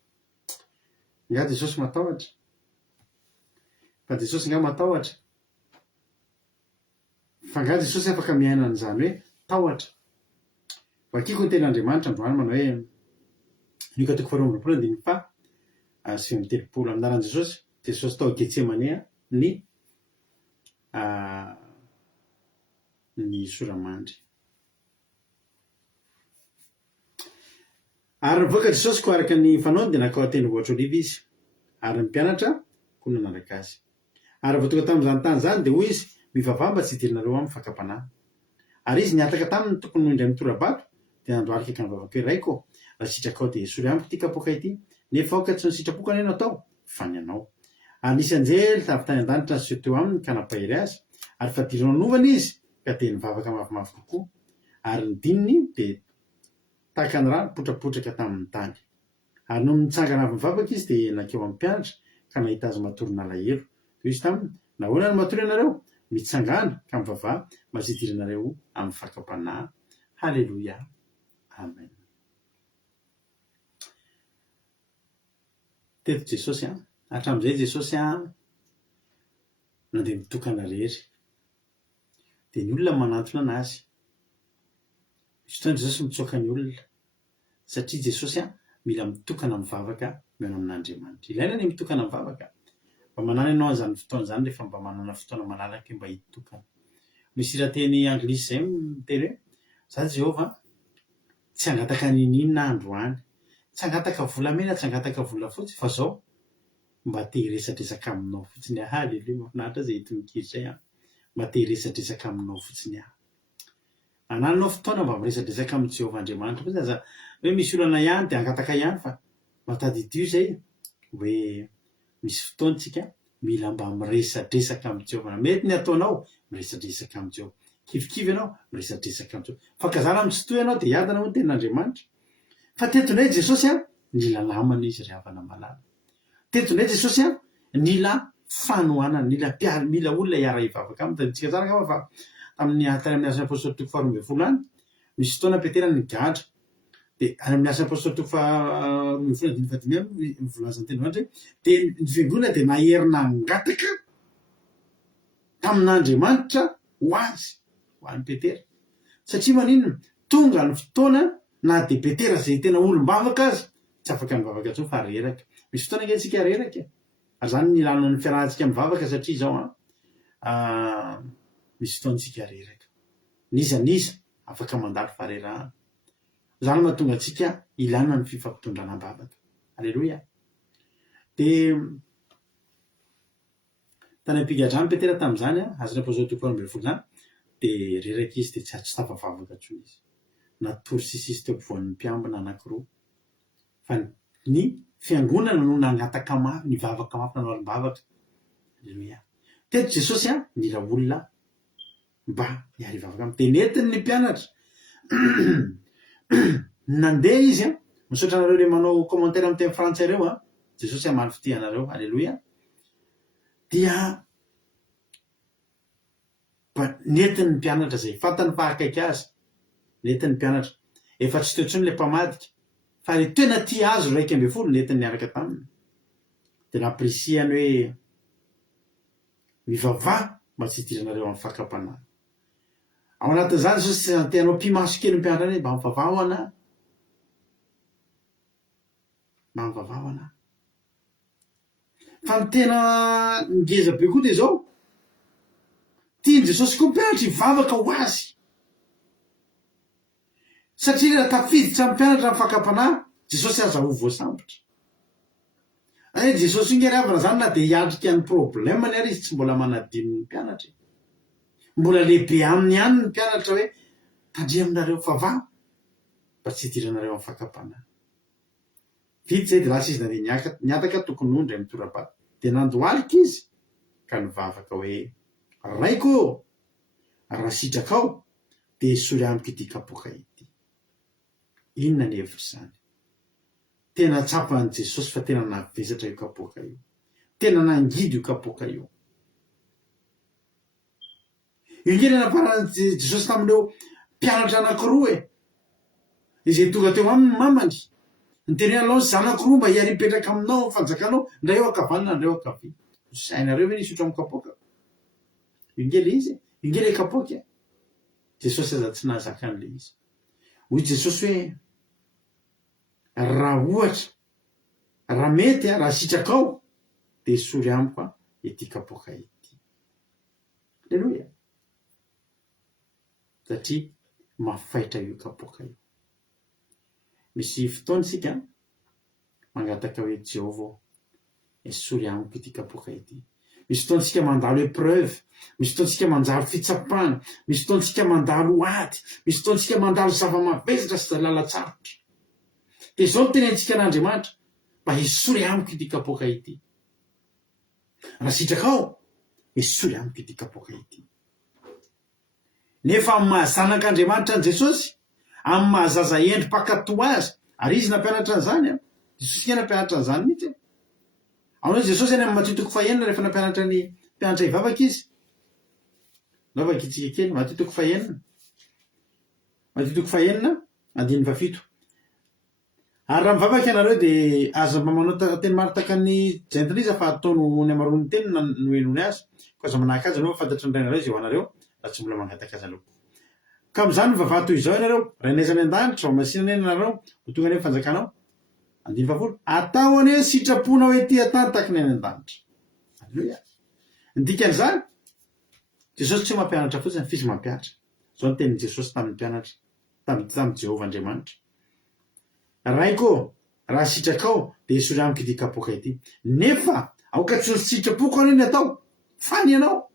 nga Jesosy matahotra fa Jesosy nga matahotra fa nga Jesosy afaka miaina an'izany hoe tahotra vakiko ny ten'Andriamanitra androany manao hoe Luka 4:27 aminaran'i Jesosy tao Getsemane ny soramandry ary nivoaka Jesosy ko araka ny fanaony dia nakao tendrombohitra oliva izy ary ny mpianatra koa nanaraka azy ary vao tonga tamin'izany tany zany dia hoy izy mivavah mba tsy hidirinareo amin'ny fakapanahy ary izy niataka taminy tokony indray mitorabato dia nandoarika ka nivavaka hoe raiko raha sitraka ao dia esory amiko ity kapoka ity nefa aoka tsy ny sitrapokana eno atao fa ny anao ary nisy anjely tavy tany an-danitra ny seho teo aminy ka nampahery azy ary fa dirana anovana izy ka dia nivavaka mavomavo kokoa ary ny dininy dia tahaka ny rano potrapotraka tamin'ny tany ary no mitsangana avy mivavaka izy dia nakeo amin'ny mpianatra ka nahita azy matorina alahelo dia izy taminy nahoana ny matory anareo mitsangana ka mivavaha mba tsy hidiranareo amin'ny fakapanahy halleloia amen teto Jesosy hatramin'izay Jesosy nandeha mitokana rery dia ny olona manantona anazy misy fotoana Jesosy mitsoaka ny olona satria Jesosy mila mitokana mivavaka miaina amin'Andriamanitra ilaina ny mitokana mivavaka mba manana ianao an'izany fotoana izany rehefa mba manana fotoana malalaka mba hitokana misy rahateny anglisy zay miteny hoe za Jehovah tsy hangataka ninina androany tsy hangataka volamena tsy hangataka volafotsy fa zao mba te hiresadresaka aminao fotsiny halleluia mahafinaritra zay hitononkiri zay mba te hiresadresaka aminao fotsiny anananao fotoana mba miresadresaka amin'ny Jehovah Andriamanitra fotsiny aza hoe misy olana ihany dia hangataka ihany fa matadidio zay hoe misy fotoantsika mila mba miresadresaka amin'ny Jehovah mety ny ataonao miresadresaka amin'ny Jehovah kivikivy ianao miresadresaka amin'ny Jehovah fa kazana mitsitoy ianao dia hiadana ho ny tenin'Andriamanitra fa teto indray Jesosy nila lamana izy ry havana malala teto indray Jesosy nila fanohanana mila olona hiara hivavaka aminy taditsika tsara angamba fa tamin'ny tany amin'ny asan'ny apôstôly toko 12 any misy fotoana Petera nigadra dia any amin'ny asan'ny apôstôly toko 12 mivolazan'ny tendromandry dia ny fiangonana dia naherina ngataka tamin'Andriamanitra ho an'ny Petera satria maninona tonga ny fotoana na dia Petera zay tena olombavaka azy tsy afaka mivavaka intsony fa reraka misy fotoana antsika reraka ary zany ny ilana ny fiarahantsika mivavaka satria izao misy fotoantsika reraka niza afaka mandalo farerahana zany mahatonga antsika ilana ny fifampitondrana am-bavaka halleloia dia tany ampigadrany Petera tamin'izany azony apôstôly toko 12 zany dia reraka izy dia tsy tafavavaka intsony izy natory sisisy teo ampovoan'ny mpiambina anankiroa fa ny fiangonana no nangataka mafy nivavaka mafy nanao alim-bavaka halleloia teto Jesosy nila olona mba hiara hivavaka aminy dia nentiny ny mpianatra nandeha izy misaotra anareo le manao commentaire amin'ny teny frantsay ireo Jesosy amaly fitianareo halleloia dia nentiny ny mpianatra zay fantany fahakaiky azy nentiny ny mpianatra efa tsy teo intsony le mpamadika fa le tena tia azy 12 nentiny niaraka taminy dia naprisiany hoe mivavaha mba tsy hidiranareo amin'ny fakapanahy ao anatin'izany Jesosy tsy anteanao mpimaso kely ny mpianatra hoe mba mivavaha ho anahy fa ny tena ngeza be koa dia zao Jesosy koa mpianatra ivavaka ho azy satria raha tafiditra amin'ny mpianatra amin'ny fakapanahy Jesosy aza ho voasambotra. Jesosy ingery avana zany na de hiatrika ny problème ny ary izy tsy mbola manadino ny mpianatra, mbola lehibe aminy ihany ny mpianatra hoe tandria aminareo favaha mba tsy hidiranareo amin'ny fakapanahy. Vity zay de lasa izy na de niataka tokony ondry amin'ny torapata de nandohalika izy ka nivavaka hoe raiko raha sitrakao de sory amiko ity kapoka ity. Inona ny hevitra zany? Tena tsapan'i Jesosy fa tena navezatra io kapoka io, tena nangidy io kapoka io. Ingery naparana Jesosy tamin'ireo mpianatra anankiroa izay tonga teo aminy mamany nyteny alao zanak'iroa mba hiary mipetraka aminao fanjakanao ndray eo ankavanana ndray eo ankavia. Sainareo ve nisotra amin'ny kapoka? Ingery izy ingery kapoka Jesosy aza tsy nahazaka an'le izy. Hoy Jesosy hoe raha ohatra raha mety raha sitrakao de sory amiko ity kapoka ity. Alleluia. Satria mafaitra io kapoka io. Misy fotoana isika mangataka hoe Jehovah sory amiko ity kapoka ity. Misy fotoana isika mandalo épreuve, misy fotoana isika mandalo fitsapana, misy fotoana isika mandalo ady, misy fotoana isika mandalo zava-mavesatra sy lalatsarotra. De zao no tenentsika n'Andriamanitra mba hisory amiko ity kapoka ity. Raha sitrakao hisory amiko ity kapoka ity. Nefa amin'ny mahazanak'Andriamanitra an' Jesosy, amin'ny mahazaza endrim-pakato azy, ary izy nampianatra an'izany Jesosy nampianatra an'izany mihitsy. Ao Jesosy any amin'ny Matthieu toko 9 rehefa nampianatra ny mpianatra hivavaka izy. Lavaka itsika kely Matthieu toko 9. Matthieu toko 9 andininy 7. Ary raha mivavaka ianareo de aza manao teny maritaka ny gentilisa fa ataony ny amarony teny noenony azy. Fa aza manahaka azy anao fantatry ny rainareo izay ho anareo raha tsy mbola mangataka azy aleo. Ka amin'izany vavah toy izao ianareo, rainezany an-danitra, masinana eny ianareo, ho tonga ane fanjakanao. Andiny 20. Atao ane sitrapona hoe ity atantaka ny any an-danitra. Alleluia. Ndikan'izany Jesosy tsy mampianatra fotsiny fa izy mampianatra. Zao ny tenin' Jesosy tamin'ny mpianatra, tamin'ny Jehovah Andriamanitra. Raiko raha sitrakao de hisory amiko ity kapoka ity. Nefa aoka tsy sitrapoko anao ny atao, fany ianao.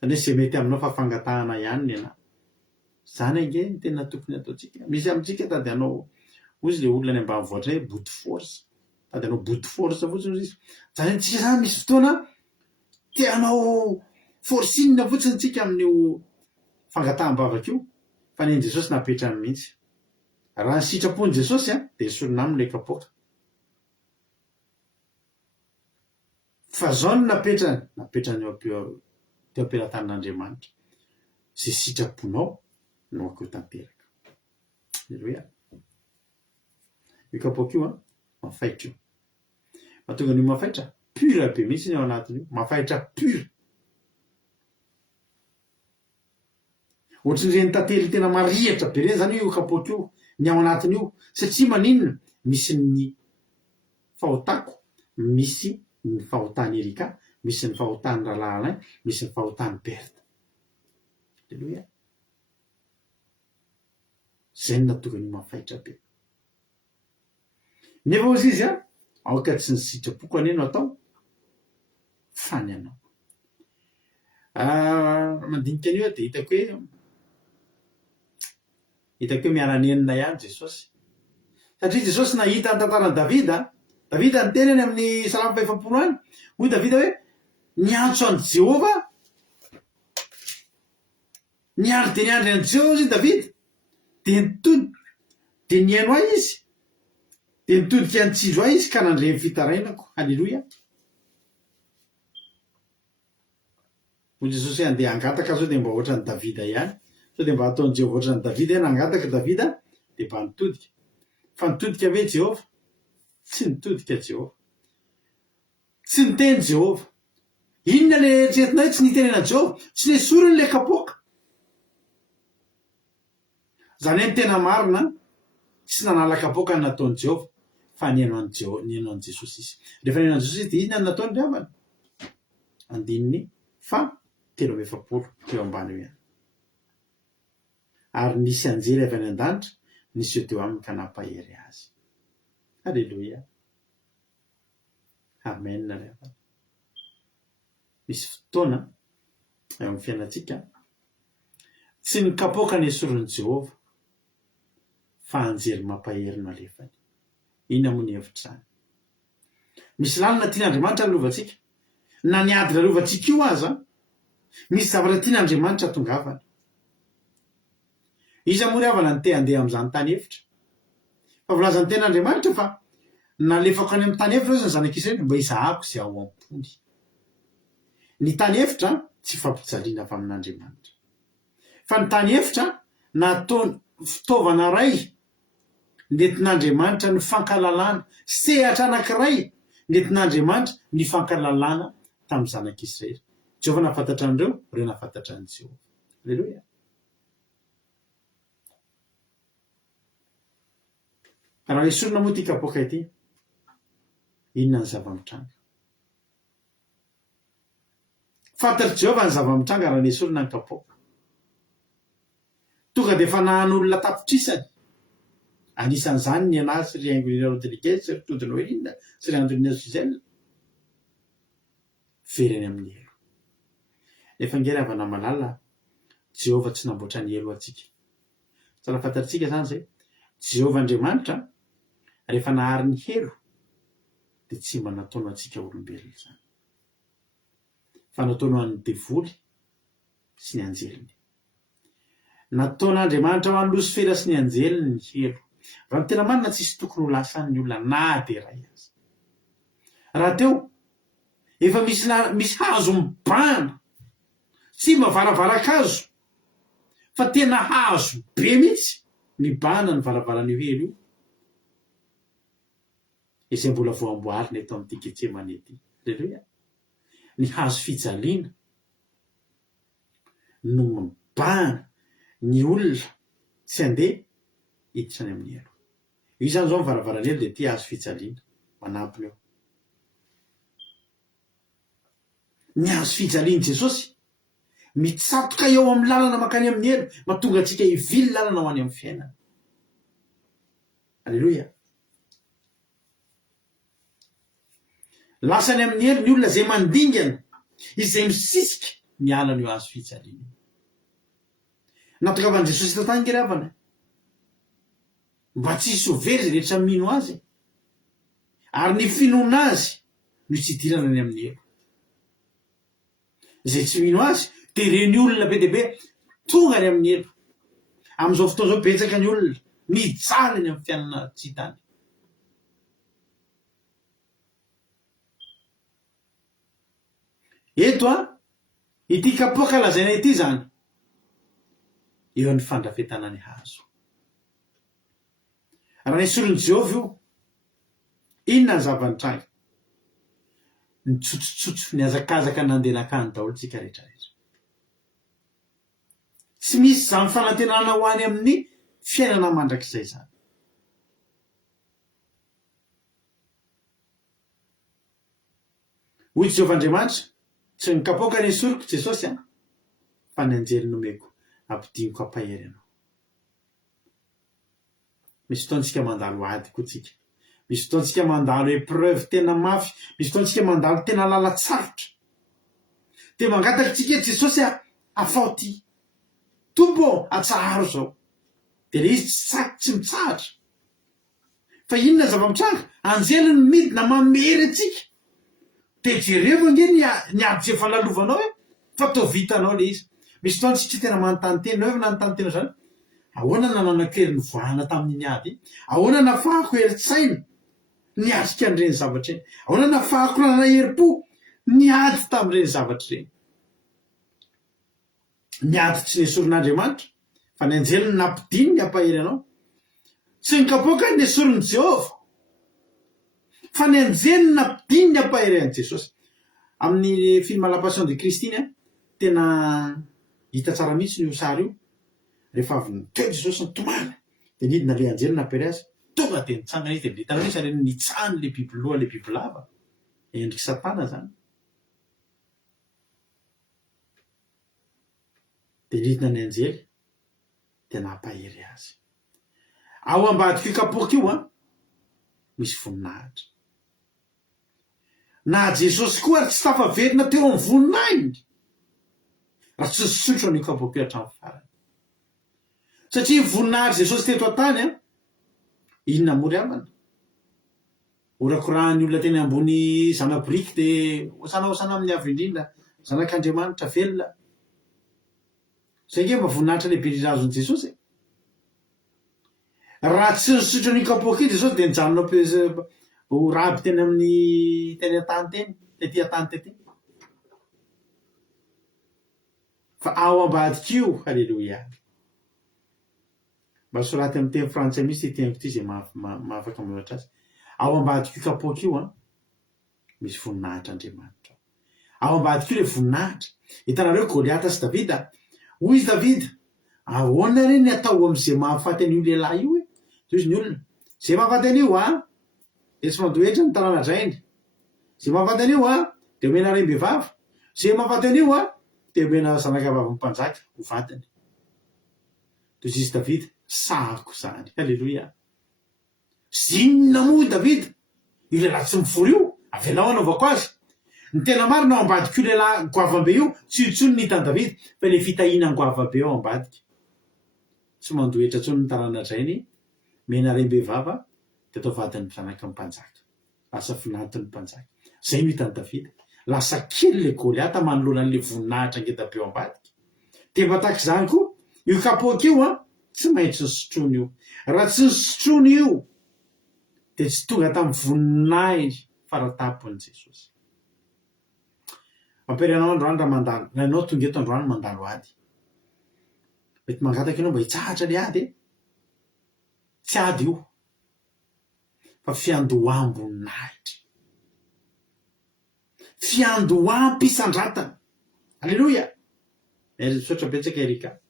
Zany hoe mety aminao fa fangatahana ihany ny anahy. Zany ange ny tena tokony ataontsika. Misy amintsika tady anao ozy le olona any ambanivohitra hoe bout de force. Tady anao bout de force fotsiny izy. Zany tsika zany misy fotoana te anao forcine fotsiny tsika amin'io fangataham-bavaka io fa ny Jesosy napetrany mihitsy. Raha ny sitrapony Jesosy de sorina aminy le kapoka. Fa zao no napetrany teo ampelantanin'Andriamanitra. Zay sitraponao no akoho tanteraka. Alleluia. Io kapoka io mafaitra io. Mahatonga an'io mafaitra pure be mihitsy ny ao anatin'io, mafaitra pure. Ohatrin'ireny tantely tena marihatra be reny zany io kapoka io ny ao anatin'io satria maninona misy ny fahotako, misy ny fahotany Erika, misy ny fahotany Ralalay, misy ny fahotany Berta. Alleluia. Zay no nahatonga ny mafaitra be. Nefa ozy izy aoka tsy ny sitrapoko ane no atao, fany anao. Mandinika an'io de hitako hoe miara-nenina ihany Jesosy. Satria Jesosy nahita ny tantaran'i Davida. Davida nitenany amin'ny Salamo 150 any. Hoy Davida hoe niantso an'i Jehovah, niandry de niandry an'i Jehovah izy Davida, de nitody de niaino ahy izy, de nitodika nitsijo ahy izy ka nandreny fitarainako. Alleluia. Hoy Jesosy hoe andeha angataka zao de mba ohatran'i Davida ihany. Sao de mba ataon'i Jehovah ohatran'i Davida hoe nangataka Davida de mba nitodika. Fa nitodika ve Jehovah? Tsy nitodika Jehovah. Tsy niteny Jehovah. Inona le eritreretinao tsy nitenena Jehovah? Tsy nesoriny le kapoka. Zany hoe tena marina tsy nanala kapoka ny nataon'i Jehovah fa niaino an'i Jesosy izy. Rehefa niaino an'i Jesosy izy de inona ny nataony ry havana? Andininy fa 3 teo ambany io ihany. Ary nisy anjely avy any an-danitra nisy eo teo aminy ka nampahery azy. Alleloia. Amen ry havana. Misy fotoana eo amin'ny fiainantsika tsy ny kapoaka ny esorin'i Jehova fa anjely mampahery no alefany. Ina moa ny hevitra izany? Misy lalina tian'Andriamanitra ny lovantsika, na niady lalovantsika io aza, misy zavatra tian'Andriamanitra tongavana. Iza moa ry havana ny te handeha amin'izany tany efitra? Fa volazan'ny ten'Andriamanitra fa nalefako any amin'ny tany efitra zany zanak'Israely mba izahako izay ao am-pony. Ny tany efitra tsy fampijaliana avy amin'Andriamanitra. Fa ny tany efitra nataony fitaovana ray nentin'Andriamanitra ny fankalalana, sehatra anankiray nentin'Andriamanitra ny fankalalana tamin'ny zanak'Israely. Jehova nafantatra an'ireo, ireo nafantatra an'i Jehova. Alleluia. Raha esorina moa ty kapoaka ity, inona ny zava-mitranga? Fantatry Jehova ny zava-mitranga raha esorina ny kapoaka. Tonga dia efa nahan'olona tapitrisany. Anisan'izany ny anazy sy ry Aingonina Rodriguez, sy ry Tody Noeline, sy ry Andrina Suzelle. Vereny amin'ny elo. Nefa nge ry havana malala, Jehova tsy namboatra ny elo atsika. Tsara fantatsika zany zay. Jehova Andriamanitra rehefa nahary ny elo dia tsy mba nataony atsika olombelona zany. Fa nataony an'ny devoly sy ny anjeliny. Nataon'Andriamanitra ho an'ny Losifera sy ny anjeliny ny elo. Raha ny tena marina tsisy tokony ho lasa ny olona na dia ray azy. Raha teo efa misy hazo mibana, tsy mavaravara-kazo, fa tena hazo be mihitsy mibana ny varavaran'io elo io. Izay mbola voamboarina eto amin'ity Getsemane ity. Alleluia. Ny hazo fijaliana no mibana ny olona tsy handeha hiditra any amin'ny elo. Io zany zao varavaran'elo dia ty hazo fijaliana manampiny eo. Ny hazo fijalian' Jesosy mitsatoka eo amin'ny lalana makany amin'ny elo, mahatonga antsika hivily lalana ho any amin'ny fiainana. Alleluia. Lasany amin'ny elo ny olona izay mandingana, izay misisika miala n'io hazo fijaliana. Natongavan'i Jesosy eto tany nge ry havana, mba tsy hisy ho very izay rehetra mino azy, ary ny finoana azy no tsy idirana any amin'ny elo. Izay tsy mino azy dia ireny olona be dia be tonga any amin'ny elo. Amin'izao fotoana izao betsaka ny olona mijaly any amin'ny fiainana tsy tany. Eto ity kapoaka lazaina ity zany, eo amin'ny fandrafetana ny hazo. Raha ny esorin'i Jehova io, inona ny zava-mitranga? Ny tsotsotsotso, ny azakazaka nandeha nakany daholo tsika rehetrarehetra. Tsy misy izany fanantenana ho any amin'ny fiainana mandrakizay zany. Hoy Jehova Andriamanitra, tsy ny kapoaka ny esoriko Jesosy fa ny anjely nomeko ampidiniko ampahery anao. Misy fotoantsika mandalo ady koa tsika. Misy fotoantsika mandalo épreuve tena mafy. Misy fotoantsika mandalo tena lalatsarotra. Dia mangataka tsika Jesosy afaoty. Tompo atsaharo zao. Dia le izy tsy mitsahatra. Fa inona zava-mitranga? Anjely ny midina mamery atsika. Dia jereo nge ny ady efa lalovanao fa tao vitanao le izy. Misy fotoantsika tena manontany tena, hoe nanontany tena zany. Ahoana nananakely ny voahana tamin'ny ady? Ahoana nafahako herin-tsaina niatrika an'ireny zavatra eny? Ahoana nafahako nanaherim-po niady tamin'ireny zavatra ireny? Niady tsy nesorin'Andriamanitra, fa ny anjely ny nampidiny ny ampahery anao. Tsy ny kapoaka ny nesorin'i Jehova, fa ny anjely ny nampidiny ny ampahery an'i Jesosy. Amin'ny film La Passion de Christ iny tena hita tsara mihitsy io sary io. Rehefa avy niteo Jesosy nitomana, dia nidina le anjely nampere azy, tonga dia nitsangana izy, dia hitanao izy ireny nitsahany le biboloha, le bibilava, endriky Satana zany. dia nidina ny anjely dia nampahery azy. Ao ambadika io kapoaka io misy voninahitra. Na Jesosy koa ary tsy tafaverina teo amin'ny voninahiny raha tsy nisotro an'io kapoaka io hatramin'ny farany. Satria voninahitra Jesosy teto an-tany inona mory amana? Orakorahan'ny olona teny ambony zana-biriky dia hosana amin'ny avo indrindra zanak'Andriamanitra velona. Zay nge mba voninahitra lehibe indrindra azon'i Jesosy. Raha tsy nisotro an'io kapoaka io Jesosy dia nijanona ho raby teny amin'ny teny an-tany teny, tety an-tany tety. Fa ao ambadika io, halleloia. Mba soraty amin'ny teny frantsay misy teniko ity zay mahafaka mihoatra azy. Ao ambadika io kapoaka io misy voninahitran'Andriamanitra. Ao ambadika io le voninahitra. Hitanareo Goliata sy Davida. Hoy izy Davida, ahoana re ny atao amin'izay mahafaty an'io lehilahy io? Toy izy ny olona, zay mahafaty an'io dia tsy mandohetra ny tanàna drainy. Zay mahafaty an'io dia omena rem-behivavy. Zay mahafaty an'io dia omena zanakavavy mpanjaka ho vatany. Toy izy Davida, sahako zany. Halleloia. Zinona moa Davida? Io lehilahy tsy mivory io, avelao anaovako azy. Ny tena marina ao ambadika io lehilahy goavabe io, tsy intsony nitany Davida, fa le fitahinan goavabe ao ambadika. Tsy mandohetra intsony ny tanàna drainy, mena rem-behivava dia atao vatany zanaka mpanjaka. Lasa finantiny mpanjaka. Zay no hitany Davida. Lasa kely le Goliata manoloana an'le voninahitra ngeda-be ao ambadika. Dia mba tahaka izany koa, io kapoaka io tsy maintsy nisotroany io. Raha tsy nisotroany io dia tsy tonga tamin'ny voninahiny faratapony Jesosy. Mampiry anao androany raha mandalo, na ianao tonga eto androany mandalo ady. Mety mangataka ianao mba hitsahatra le ady tsy ady io, fa fiandoham-boninahitra. Fiandoham-pisandratana. Alleloia. Misaotra betsaka Erika.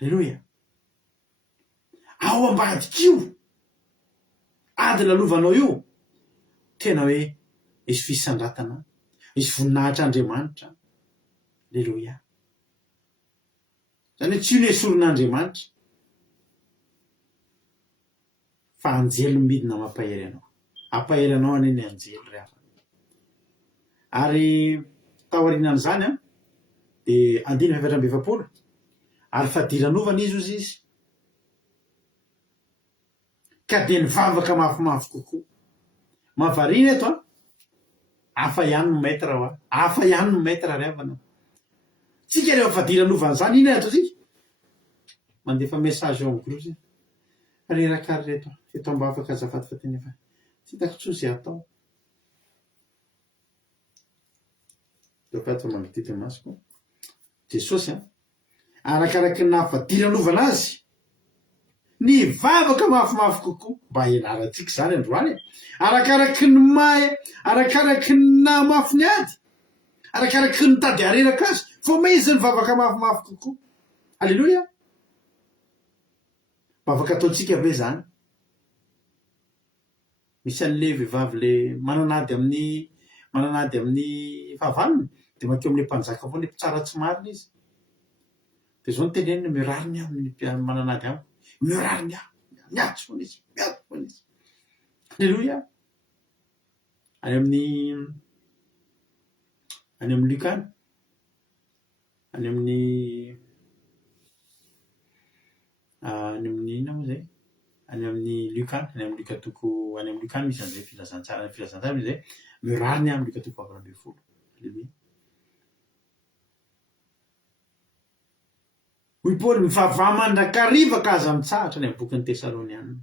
Alleloia. Ao ambadika io, ady lalovanao io, tena hoe misy fisandratana, misy voninahitr'Andriamanitra. Alleloia. Zany hoe tsy io no esorin'Andriamanitra, fa anjely midina mampahery anao. Ampahery anao anie ny anjely rehefa. Ary taorianan'izany dia 520 ary fadiranovana izy izy. Ka dia nivavaka mafimafy kokoa. Mahavariana eto hafa ihany no maître hafa ihany no maître revana. Tsika rehefa fadiranovana zany ina atao tsika? Mandefa message eo amin'ny groupe. Reraka reto eto mba afaka azafady fa teny efa tsy hitako tsony izay atao. Azafady fa manodidity masoko. Jesosy arakaraky ny nahafadiranovana azy, nivavaka mafimafy kokoa. Mba ianarantsika zany androany. Arakaraky ny mahay, arakaraky ny namafy ny ady, arakaraky ny tady hareraka azy, fo maizy nivavaka mafimafy kokoa. Alleloia. Mavaka ataontsika ve zany? Misy an'le vehivavy le mananady amin'ny fahavalony dia makeo amin'le mpanjaka foana tsara tsy marina izy. Dia zao no teneniny miorariny amin'ny mananady amiko. Miorariny miady foana izy, miady foana izy. Alleloia. Any amin'ny Lukany, any amin'ny inona moa zay? Any amin'ny Lukany, any amin'ny Lukatoko, any amin'ny Lukany misy an'izay filazantsara misy zay miorariny amin'ny Lukatoko 4:20. Alleloia. Hoy Paoly, mivavaha mandrakariva ka aza mitsahatra ny amin'ny bokin'ny Tesaloniana.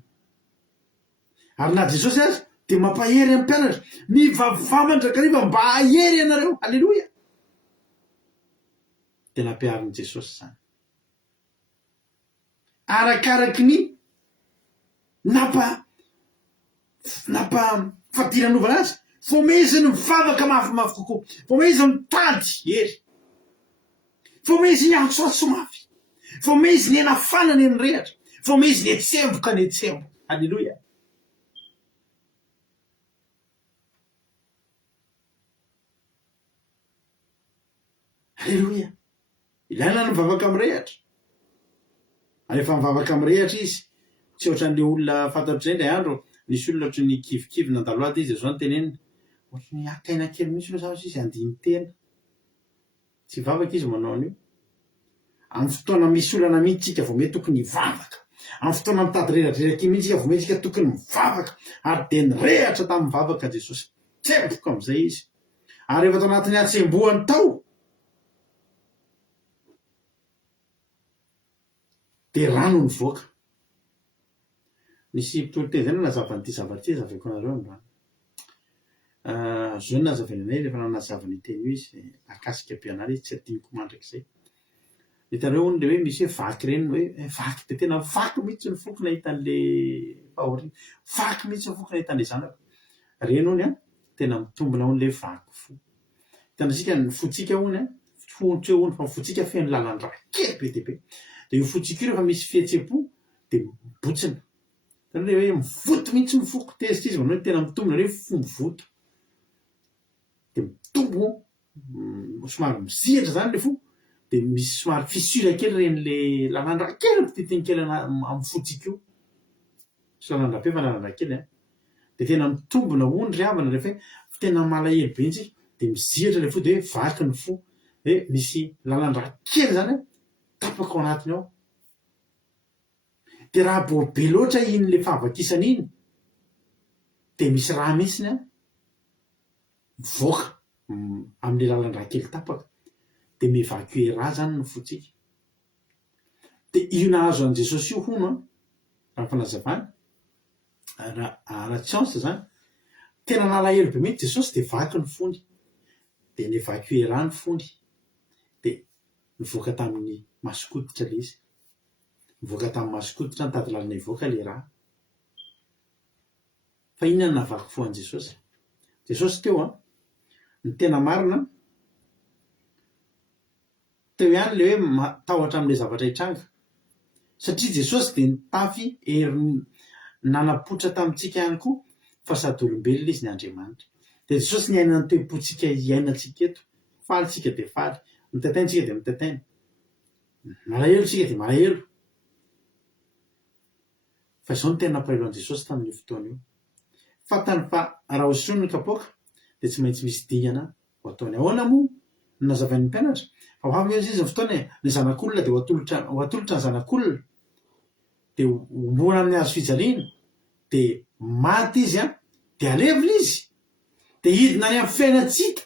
Ary na Jesosy azy dia mampahery amin'ny mpianatra, mivavaha mandrakariva mba hahery ianareo. Alleloia. Dia nampiharin'i Jesosy zany. Arakaraky ny fadiranovana azy, fo maizy mivavaka mafimafy kokoa, fo maizy mitady hery, fo maizy niantsoatso mafy, fo maizy nienafana ny rehatra, fo maizy nietsemboka ny etsemboka. Alleloia. Alleloia. ilaina ny mivavaka am'rehatra rehefa mivavaka am'rehatra izy tsy ohatran'le olona fantatr'izay ndray andro nisy olona ohatry ny kivikivy nandaloady izy zao ny tenenina ohatry ny akaina kely mihitsy loha zavatra izy andiny tena tsy vavaka izy manao an'io amin'ny fotoana misy olana mihitsika vao mety tokony hivavaka amin'ny fotoana mitady reradreraky mihitsy ika vao mety tsika tokony mivavaka ary de nyrehatra tamin'ny mivavaka Jesosy tsempoka am'izay izy ary rehefa tao anatin'ny atsembohany tao de rano ny voaka nisy mpitoloteny zay no nazavan'ity zavatra ty zavako anareo androany zao nazavany anay rehefa nanazavany teny io izy akasika mpianary izy tsy adiniko mandrak'izay hitanareo ony le hoe misy hoe vaky reny hoe vaky de tena vaky mihitsy ny foko nahitan'le fahoriana vaky mihitsy ny foko nahitan'le zanako reny ony a tena mitombona on'le vaky fo hitanasika ny fotsika ony a fontseo ony fa fotsika feno lalan-draha kely be de be de io fotsika io rehefa misy fihetsem-po de mibotsina le hoe mivoto mihitsy ny foko tezitra izy manao hoe tena mitombona hoe fo mivoto de mitombo somary misihatra zany le fo de misy somary fissure kely ren'le lalan-draha kely pititiny kely amin'ny fotsika io sy lalan-draha pe fa lalan-draha kely de tena mitombona ony ry havana rehefa hoe tena malahelo be intsy de mizihatra le fo de hoe vaky ny fo de misy lalan-draha kely zany tapaka ao anatiny ao de raha bo be loatra iny le fahavakisana iny de misy raha mihitsiny a voaka amin'le lalan-draha kely tapaka de mievacuer raha zany ny fotsika de io nahazo an' Jesosy io hono raha fanazavany ara tsiansa zany tena nalahelo be mihitsy Jesosy de vaky ny fony de nievacuer raha ny fony de nivoaka tamin'ny masokotitra le izy nivoaka tamin'ny masokotitra ny tady lalina ivoaka le raha fa inona ny navaky fo an' Jesosy Jesosy teo ny tena marina teo ihany le hoe matahotra am'le zavatra hitranga satria Jesosy de nitafy hery nanapotra tamintsika ihany koa fa sady olombelona izy ny Andriamanitra de Jesosy niaina ny toe-potsika iainantsika eto faly tsika de faly mitataintsika de mitataina malahelo tsika de malahelo fa izao ny tena nampahelo an' Jesosy tamin'io fotoana io fatany fa raha hosorony ny kapoaka de tsy maintsy misy dingana ho ataony ahoana moa nazavain'ny mpianatra fa ho avy izy fotoana ny zanak'olona de ho atolotra ny zanak'olona de ombona amin'ny hazo fijaliana de maty izy de alevina izy de hidina any amin'ny fiainatsika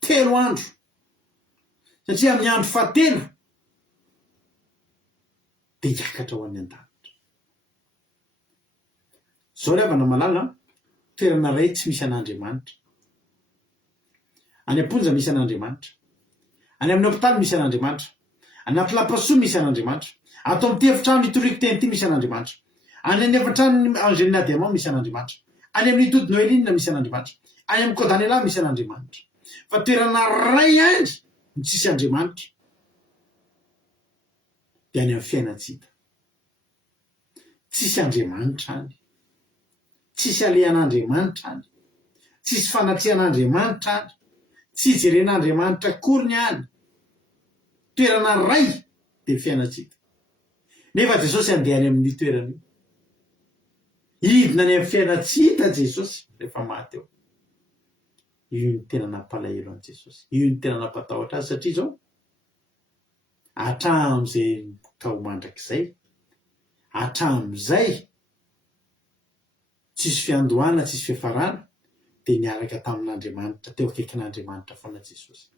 3 andro satria amin'ny andro fahatelo de hiakatra ho an'ny an-danitra zao le avana malala toerana ray tsy misy an'Andriamanitra any am-ponja misy an'Andriamanitra any amin'ny hôpitaly misy an'Andriamanitra anaty lapasoa misy an'Andriamanitra ato amin'ny tefitrano hitoriko teny ity misy an'Andriamanitra any amin'ny efitrano Angelina Diamant misy an'Andriamanitra any amin'ny Tody Noeline misy an'Andriamanitra any amin'ny Kodanela misy an'Andriamanitra fa toerana ray andry ny tsisy Andriamanitra de any amin'ny fiainatsika tsisy Andriamanitra any tsisy alehan'Andriamanitra any tsisy fanatrihan'Andriamanitra any tsy jeren'Andriamanitra akory ny any toerana ray de fiainatsika nefa Jesosy andehany amin'ny toerana io hidina any amin'ny fiainatsika Jesosy rehefa maty eo io ny tena nampalahelo an' Jesosy io ny tena nampatahotra azy satria zao hatram'izay ka ho mandrak'izay hatram'izay tsisy fiandohana tsisy fiafarana de niaraka tamin'Andriamanitra teo akaikin'Andriamanitra foana Jesosy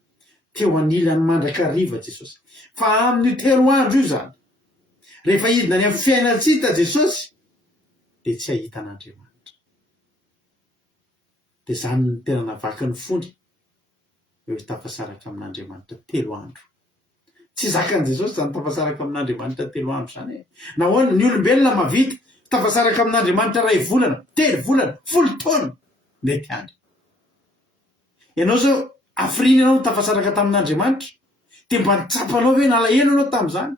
teo anilany mandrakariva Jesosy fa amin'ny 3 andro io zany rehefa hidina any amin'ny fiainatsika Jesosy de tsy ahita an'Andriamanitra de zany ny tena navaky ny fony eo tafasaraka amin'Andriamanitra 3 andro tsy zakan' Jesosy zany tafasaraka amin'Andriamanitra 3 andro zany nahoana ny olombelona mavita tafasaraka amin'Andriamanitra 2 volana 3 volana 10 taona mety andry ianao zao afriny anao tafasaraka tamin'Andriamanitra de mba nitsapanao hoe nalahelo anao tamin'izany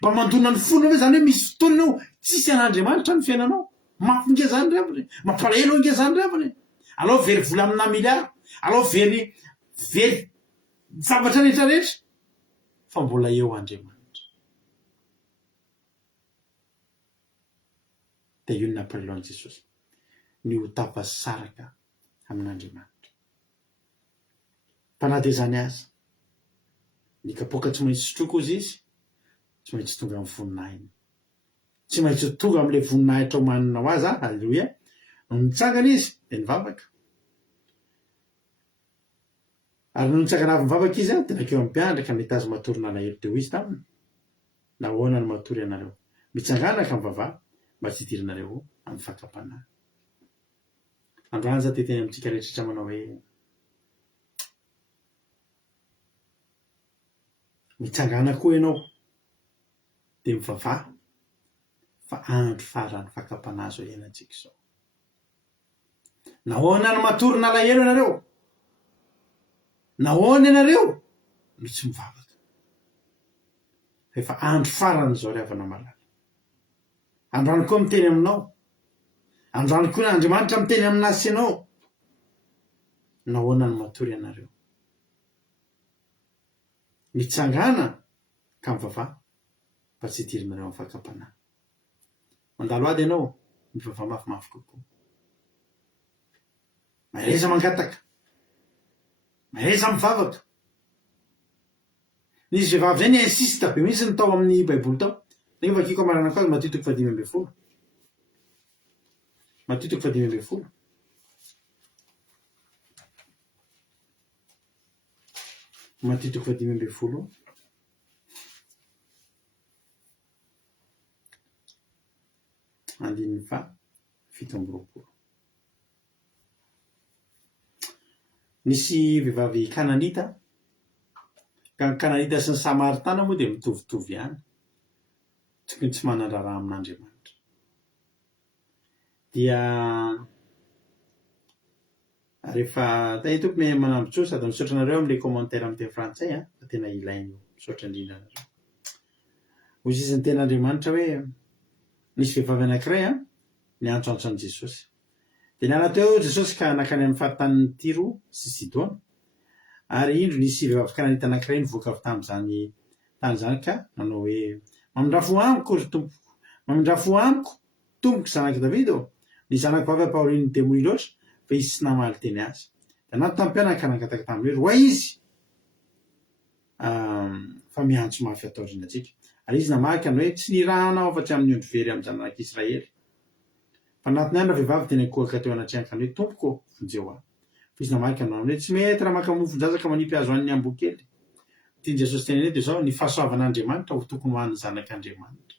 mba mandona ny fonao hoe zany hoe misy fotoana anao tsisy an'Andriamanitra ny fiainanao mafy nge zany raviny mampalahelo nge zany raviny alao very vola amina miliara alao very vely zavatra rehetrarehetra fa mbola eo Andriamanitra. dia io nampirelon Jesosy ny ho tapasaraka amin'Andriamanitra. fa na dia zany aza ny kapoaka tsy maintsy sotroako izy tsy maintsy tonga amin'ny voninahiny, tsy maintsy tonga amin'ilay voninahitra omanina ho azy. Halleloia. no nitsangana izy dia nivavaka, ary no nitsangana avy mivavaka izy dia nakeo amin'ny mpianatra ka nitazy matory nalahelo teo izy taminy. nahoana ny matory ianareo mitsanganaka mivavaha mba tsy hidiranareo amin'ny fakapanahy. androany za teteny amintsika rehetrrehetra manao hoe mitsangana koa ianao dia mivavaha fa andro farany fakapanahy zao ianantsika izao. nahoana ny matory nalahelo ianareo, nahoana ianareo no tsy mivavaka, efa andro farany zao ry havana malala. androany koa miteny aminao, androany koa Andriamanitra miteny amin'asy ianao. nahoana ny matory ianareo mitsangana ka mivavaha fa tsy hidirinareo amin'ny fakapanahy. mandalo ady ianao mivavaha mafimafy kokoa, mahereza mangataka, mahereza mivavaka. nisy vehivavy zay ny insiste be mihitsy ny tao amin'ny baiboly tao. nefa vakiko amarana ko azy Matthieu 5:10. Matthieu 5:10. Matthieu 5:10. andininy fa 7. nisy vehivavy kananita, ka ny kananita sy ny samaritana moa dia mitovitovy ihany, tokony tsy manandraraha amin'Andriamanitra. dia rehefa hitako me manambotsoa sady misaotra anareo amin'ilay commentaire amin'ny teny frantsay fa tena ilainy misaotra indrindra anareo. hoy izy ny ten'Andriamanitra hoe nisy vehivavy anankiray niantsoantso an'i Jesosy. dia niala teo Jesosy ka nakany amin'ny faritanin'ny Tiro sy Sidona, ary indro nisy vehivavy kananita anankiray nivoaka avy tamin'izany tany zany ka nanao hoe mamindrafo amiko ry tompo, mamindrafo amiko tompoko zanaky Davida, ny zanako vavy ampahorin'ny demony loatra fa izy tsy namaly teny azy. dia nato tamin'ny mpianaka nangataka tamin'ny hoe roa izy fa miantso mafy atao rinantsika. ary izy namaky ny hoe tsy nirahanao afa-tsy amin'ny ondro very amin'ny zanan'Israely. fa natony andra vehivavy teny akohaka teo anatrehaka ny hoe tompoko vonjeo aho. fa izy namaky amin'ny hoe tsy mety raha maka mofon-jazaka manipy azo an'ny amboa kely. tiany Jesosy teny dia zao ny fahasoavan'Andriamanitra ho tokony ho an'ny zanak'Andriamanitra.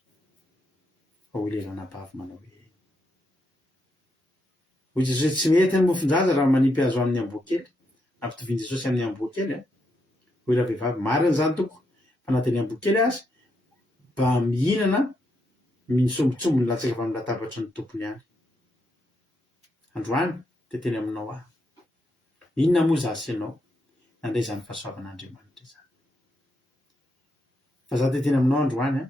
fa ho lerana bavy manao hoe hoy Jesosy tsy mety ny mofon-jaza raha manipy azo amin'ny amboa kely. ampitoviany Jesosy amin'ny amboa kely hoy raha vehivavy mariny zany toko fa na teny amboa kely azy mba mihinana misombontsombo ny latsaka avy amin'ny latabatry ny tompony any. androany dia teny aminao aho, inona moa zasy ianao nandray zany fahasoavan'Andriamanitra izany. fa za dia teny aminao androany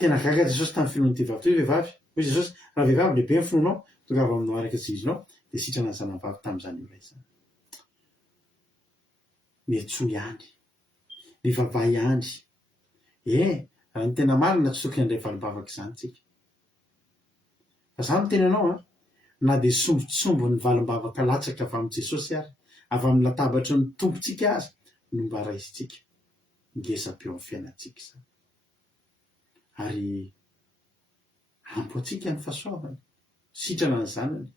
tena gaga Jesosy tamin'ny finoan'ity vehivavy. hoy Jesosy raha vehivavy lehibe ny finonao tonga avy aminao araka zirinao dia sitrana zanavavy tamin'izany olona izany. mihetsoa ihany, mivavaha ihany. raha ny tena marina tsy tokony handray valom-bavaka izany tsika. fa za miteny anao na dia sombotsombo ny valom-bavaka latsaka avy amin'i Jesosy ary avy amin'ny latabatry ny tompontsika azy no mba raisitsika ngesam-peo amin'ny fiainantsika izany. ary ampo antsika ny fahasoavana, sitrana ny zanany.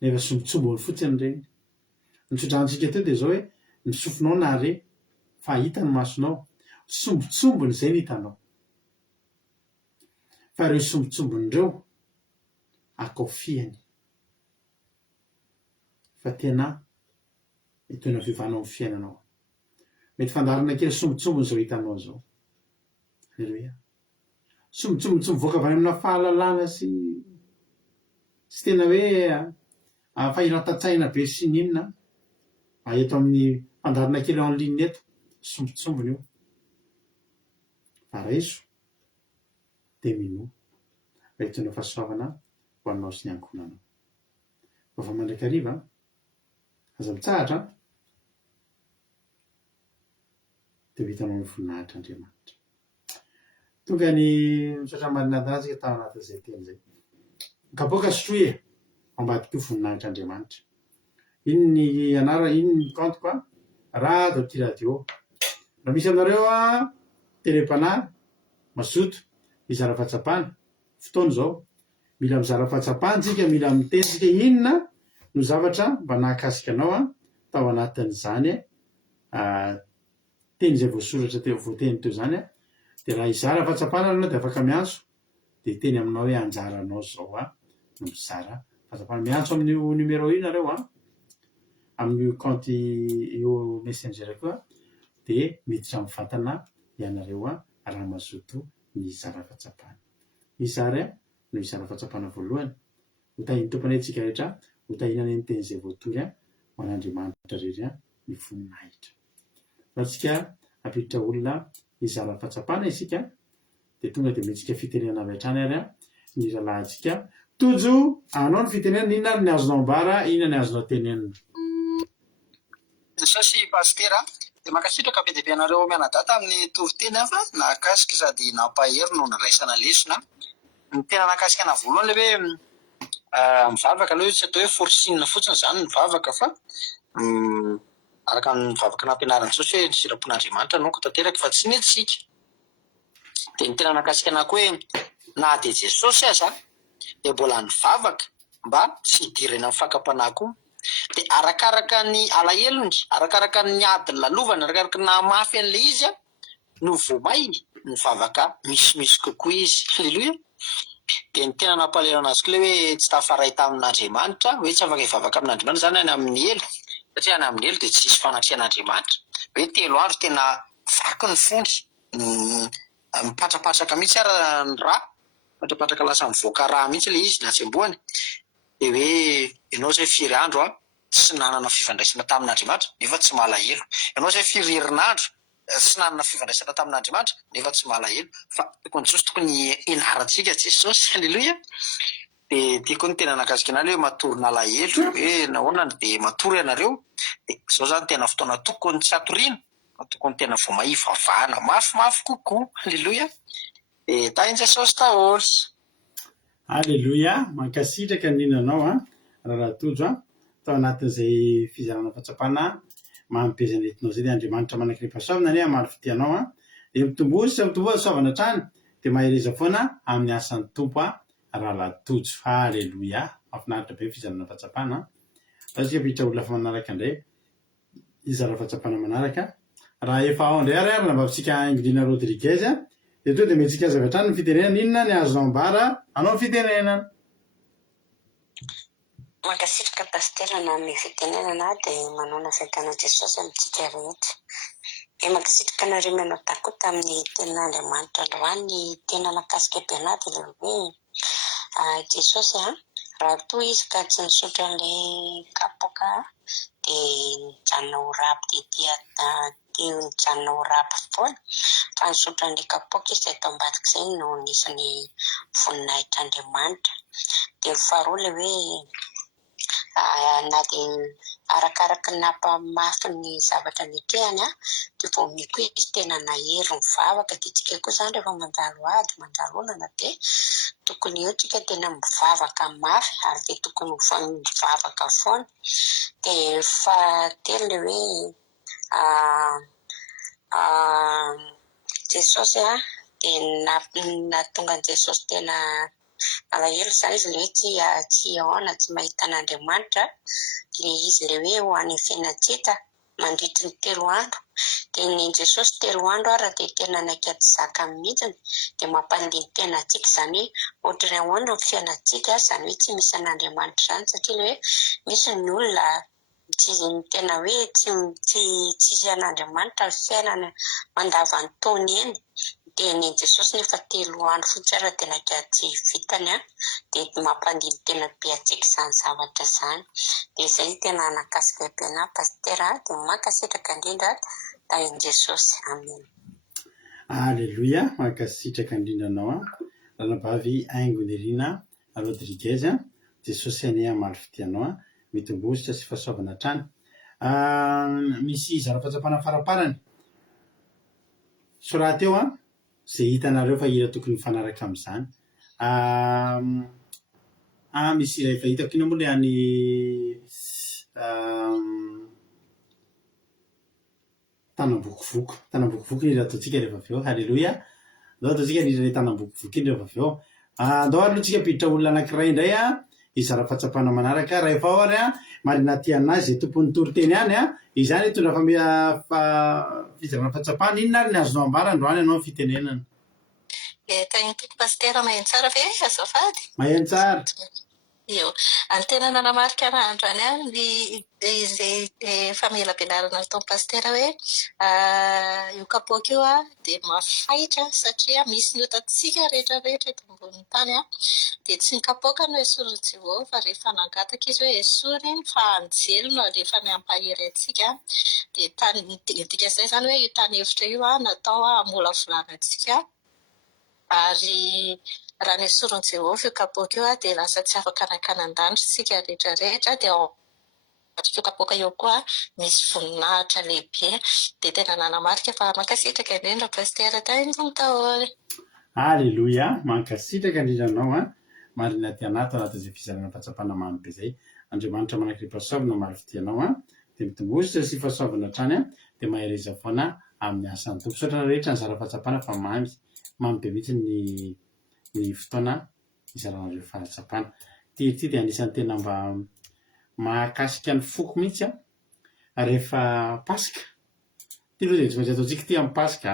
nefa sombotsombo ny fotsiny reny. ny sodrantsika teo dia zao hoe ny sofinao na re fa hita ny masonao, sombotsombony izay ny hitanao. fa ireo sombotsombon'ireo akaofiany fa tena itoana fiovanao amin'ny fiainanao. mety fandarina kely sombotsombony izao hitanao zao. Alleluia. sombotsombony tsy mivoaka avy any amina fahalalana sy tena hoe fahiratatsaina be sy ninona eto amin'ny fandarina kely eo amin'ny linina eto sombotsombony io. fa raiso dia minoa raha hitondra fahasoavana ho anao sy ny ankonanao. fa mandraiky hariva aza mitsahatra dia vitanao ny voninahitra Andriamanitra. Tonga ny misaotra marinadanazy tao anatin'izay teny izay. Kapoaka sotroe ambadika io voninahitra Andriamanitra. Ino ny anara, ino ny kantoko a radio ty radio. Raha misy aminareo a télépanahy mazoto mizara fahatsapana fotoana izao, mila mizara fahatsapana, mila mitensika inona no zavatra mba nahakasika anao a tao anatin'izany teny izay voasoratra teo voateny teo zany a. Dia raha izara fahatsapana anao dia afaka miantso dia teny aminao hoe anjaranao zao a no mizara fahatsapana. Miantso amin'io numéro io nareo a, amin'io compte io messenger koa dia miditra mivantana ianareo a raha mazoto mizara fahatsapana. Izary a no izara fahatsapana voalohany hotahiny tompony antsika rehetra, hotahinany ny teny izay voatory a ho an'Andriamanitra rery a ny voninahitra. Fa tsika ampiditra olona izara fahatsapana isika dia tonga dia metsika fitenena avy hatrany ary a ny rahalahintsika tojo anao ny fitenena, inona ny azonao ambara, inona ny azonao tenenina. Jesosy pasitera dia mankasitraka be dia be anareo mianadata amin'ny toriteny fa nahakasika sady nampahery no nalaisana lesona. Ny tena nahakasika ana voalohany hoe mivavaka aloha tsy atao hoe forsinina fotsiny izany mivavaka fa araka ny mivavaka nampianaran'i Jesosy hoe ny sirampon'Andriamanitra no tanteraka fa tsy ny antsika. Dia ny tena nahakasika ana koa hoe na dia Jesosy aza dia mbola nivavaka mba tsy hidirana amin'ny fakapanahy koa. Dia arakaraka ny alahelony, arakaraka ny ady lalovana, arakaraka ny namafy an'ilay izy a no vomay ny vavaka misimisy kokoa izy. Haleloia. Dia ny tena nampalahelo anazy koa hoe tsy tafaray tamin'Andriamanitra, hoe tsy afaka hivavaka amin'Andriamanitra zany any amin'ny elo, satria any amin'ny elo dia tsy misy fanatrehan'Andriamanitra. Hoe 3 andro tena vaky ny fondry, mipatrapatraka mihitsy ara ny rà, mipatrapatraka lasa mivoaka rà mihitsy ilay izy na tsy amboany. Dia hoe ianao izay 4 andro a tsy nanana fifandraisana tamin'Andriamanitra nefa tsy malahelo. Ianao izay 4 herinandro tsy nanana fifandraisana tamin'Andriamanitra nefa tsy malahelo. Fa tokony Jesosy tokony ianarantsika Jesosy. Haleloia. Dia tiako ny tena nakasika anareo hoe matory nalahelo, hoe nahoana dia matory ianareo. Dia izao zany tena fotoana tokony tsy hatoriana, tokony tena vomay ivavahana mafimafy kokoa. Haleloia. Dia tahin Jesosy taholy. Haleloia. Mankasitraka ny inanao a raha tojo a tao anatin'izay fizarana fahatsapana mampezana entinao zay dia Andriamanitra manakiny pasoavana ane maro fitianao a dia mitombozy sy mitombozy soavana trany dia mahereza foana amin'ny asan'ny tompo a raha tojo. Haleloia. Mahafinaritra be fizarana fahatsapana. Azika piditra olona fa manaraka indray izara fahatsapana manaraka. Raha efa ao indray ary nambavitsika Ingilina Rodriguez a dia to dia metsika aza avy hatrany ny fitenenana, inona ny azonao ambara anao ny fitenenana. Mankasitraka pasitera na amin'ny fitenenana dia manao fiainana Jesosy amintsika rehetra. Dia mankasitraka anareo mianao tako tamin'ny tenin'Andriamanitra androany ny tena nakasika be anahy dia hoe Jesosy a raha toa izy ka tsy nisotra an'ilay kapoaka dia nijanona ho rapy dia nijanona ho rapy foana fa nisotra an'ilay kapoaka izy atao ambadika izay no nisy ny voninahitr'Andriamanitra. Dia faharoa ilay hoe na dia arakaraka ny nampamafy ny zavatra nitrehany a dia vao mikoa izy tena nahery mivavaka. Dia tsika koa izany rehefa mandalo ady mandalo olana dia tokony eo tsika tena mivavaka mafy ary dia tokony mivavaka foana. Dia fahatelo ilay hoe Jesosy a dia nahatonga an'i Jesosy tena alahelo izany izy ilay hoe tsy ahoana tsy mahita an'Andriamanitra ilay izy ilay hoe ho any fiainantsika mandritra ny 3 andro. Dia ny Jesosy 3 andro ara dia tena naikady zaka mihitsiny dia mampandiny tena antsika izany hoe ohatra ny ahoana ny fiainantsika izany hoe tsy misy an'Andriamanitra izany satria ilay hoe misy ny olona tena hoe tsy an'Andriamanitra ny fiainana mandavan-taona eny. Dia ny Jesosy nefa 3 andro fotsiny ara dia naikady vitany a dia mampandiny tena be antsika izany zavatra izany. Dia izay tena nakasika be anahy pasitera dia mankasitraka indrindra tahin Jesosy. Amen. Haleloia. Mankasitraka indrindra anao a ranabavy Ingilina Rodriguez a. Jesosy ane maro fitianao a mitombositra sy fahasoavana trany. misy zara-pahatsapana faraparany soraty eo zay hitanareo fa ira tokony mifanaraka am'izany misy rehefa hitako iny moa le any tanambokovoko iny ataotsika rehefa avy eo halleloia andao ataotsika le tanambokovoko iny rehefa avy eo andao ary loatsika piditra olona anankiray indray izara-pahatsapana manaraka rehefa ohary marina ty anazy tompony toriteny any izany hitondra fizarana fahatsapana iny na ry ny azonao ambara androany anao fitenenana tany toko pastera maheno tsara ve azafady maheno tsara io any tena nanamarika androany any izay famelabelarana ataon'ny pastera hoe io kapoaka io dia mafaitra satria misy ny otatsika rehetrarehetra eto amboniny tany dia tsy ny kapoaka no esoriny Jehovah rehefa nangataka izy hoe esoriny fa anjely no rehefa ny ampahery antsika dia tany dikazay zany hoe io tany hevitra io natao amolavolana-tsika ary raha ny esoriny Jehovah io kapoaka io dia lasa tsy afaka anakanandandry sika rehetrarehetra dia io kapoaka eo koa misy voninahitra lehibe dia tena nanamarika fa mankasitraka indrindra pastera tany ny taholy alleloia mankasitraka indrindranao marina ty anato anatin'izay fizarana fahatsapana mamy be zay andriamanitra manakripasaovina marifitianao dia mitombositra sy fahasoavana hatrany dia mahereza foana amin'ny asan'ny tompo sotrana rehetra ny zara-fahatsapana fa mamy be mihitsy ny fotoana izaranareo fahatsapana ty dia anisan'ny tena mba mahakasika ny foko mihitsy rehefa pasika ty loha zay tsy maintsy ataotsika ty amin'ny pasika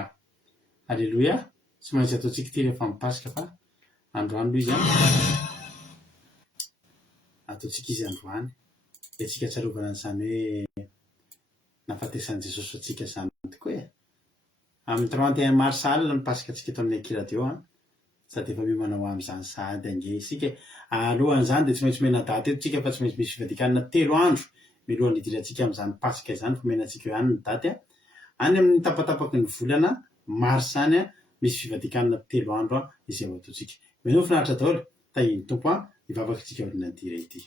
alleloia tsy maintsy ataotsika ty rehefa amin'ny pasika fa androany loha izy ataotsika izy androany dia atsika tsarovana n'izany hoe nafatesan'i Jesosy atsika zany tokoa amin'ny 31 mars alina ny pasika atsika eto amin'ny akiradio sady efa mimanao amin'izany sady ange isika alohan'izany dia tsy maintsy mena daty eto tsika fa tsy maintsy misy fivadikanana 3 andro milohan'ny idirantsika amin'izany pasika izany fa menantsika eo ihany ny daty any amin'ny tapatapaky ny volana mars any misy fivadikanana 3 andro izay ho ataotsika mino finaritra daholo tahiny tompo hivavaka tsika olona dira ity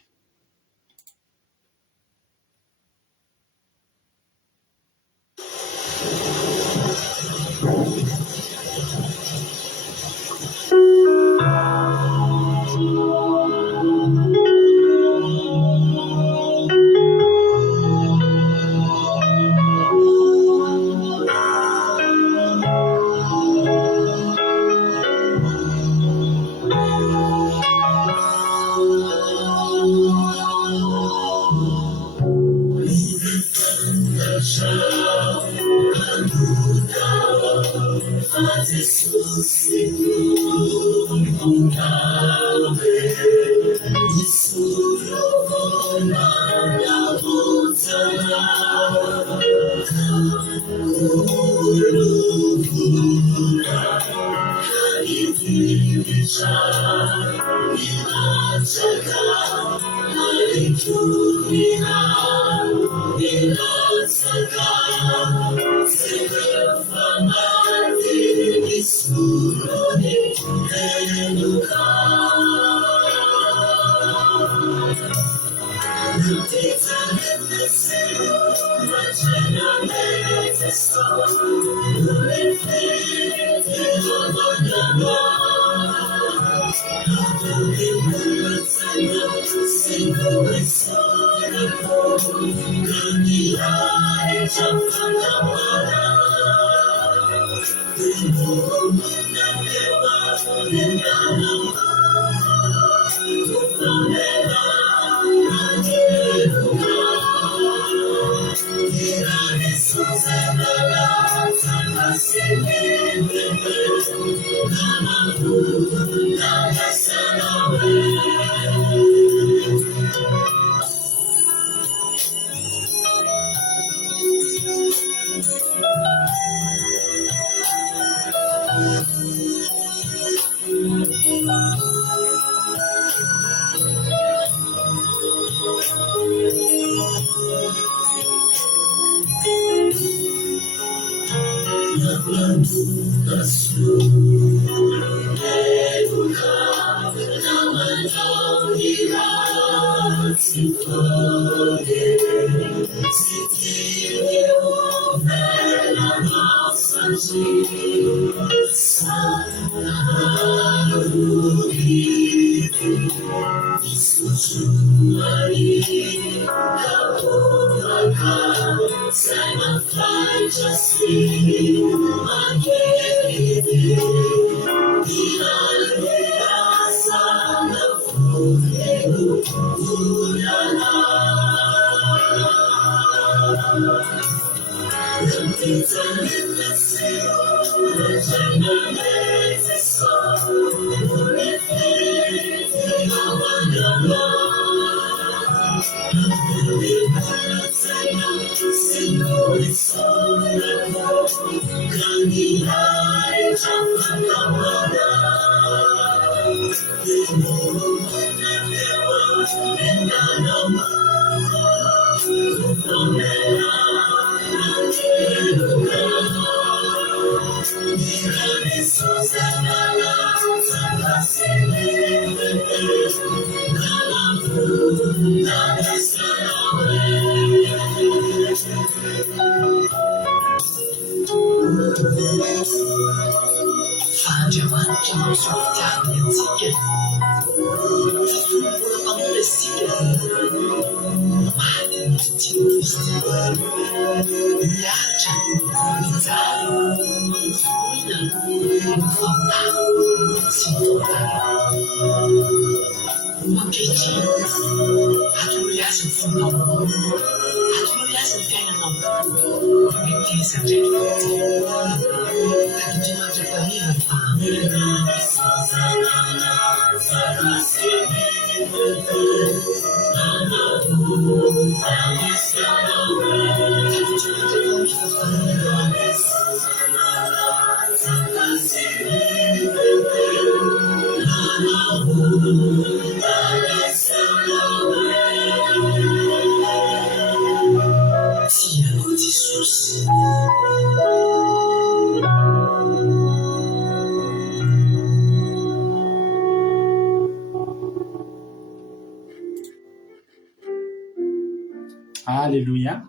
Alleluia.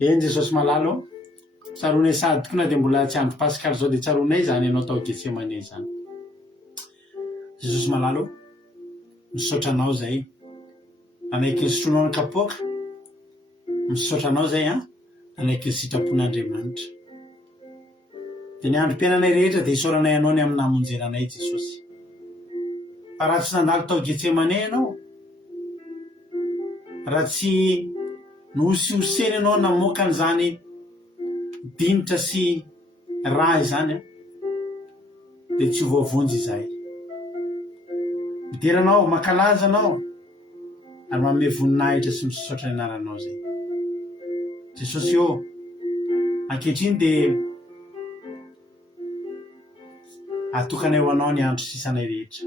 Eny Jesosy malalo tsaronay sady tokoa na dia mbola tsy andro pasikaly zao dia tsaronay zany ianao tao Getsemane zany. Jesosy malalo misaotra anao zay anaiky ny sotroanao ny kapoaka, misaotra anao zay anaiky ny sitrapon'Andriamanitra. Dia ny androm-piainanay rehetra dia isaoranay anao ny amin'ny namonjeranay Jesosy. Fa raha tsy nandalo tao Getsemane ianao, raha tsy nohosioseny ianao namoaka an'izany dinitra sy raha izany dia tsy voavonjy izay. Mideranao, mankalaza anao ary manome voninahitra sy misaotra ny anaranao zay. Jesosy io ankehitriny dia atokanay ho anao ny andro sisanay rehetra.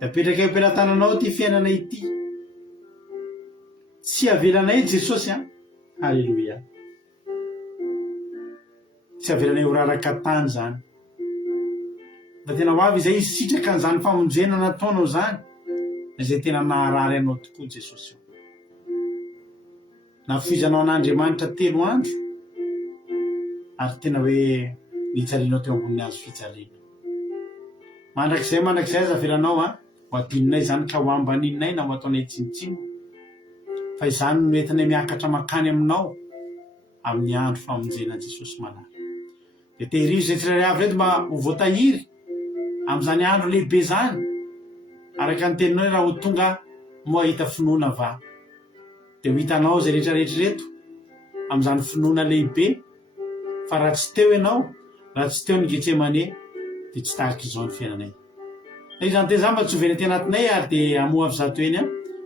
Da apetraka eo am-pelantananao ty fiainanay ity. Tsy avelanay Jesosy Alleluia. Tsy avelanay ho raraka tany zany. Da tena ho avy izay isitraka an'izany famonjena nataonao zany, izay tena naharary anao tokoa Jesosy. Nafizanao an'Andriamanitra 3 andro ary tena hoe nijalianao teo ambonin'ny hazo fijaliana. Mandrakizay azavelanao ho adininay zany ka ho ambaninay na ho ataonay tsinitsiny. Fa izany no entinay miakatra makany aminao amin'ny andro famonjena Jesosy malala. Dia tehirizy izay tsirairay avy reto mba ho voatahiry amin'izany andro lehibe zany, araka ny teninao raha ho tonga mo ahita finoana va. Dia ho hitanao izay rehetrarehetra reto amin'izany finoana lehibe. Fa raha tsy teo ianao, raha tsy teo ny Getsemane, dia tsy tahaka izao ny fiainanay. Izany tena mba tsy hovena ty anatinay ary dia amoha avy zato eny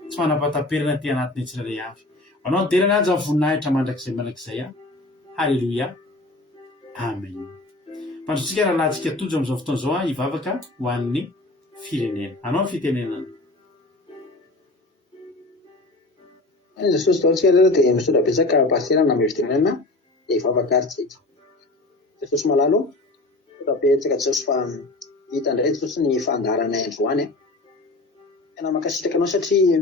tsy manapataperana ty anatinay tsirairay avy. Anao derana aza voninahitra mandrakizay. Halleluia. Amen. Mandrotsika raha lahantsika tojo amin'izao fotoana izao hivavaka ho an'ny firenena. Anao fitenenana. Jesosy taontsika rehetra dia misondra betsaka pasitera na fitenenana dia hivavaka ary tsika. Jesosy malalo misondra betsaka Jesosy fa hita indray Jesosy ny fandaranay androany. Tena mankasitraka anao satria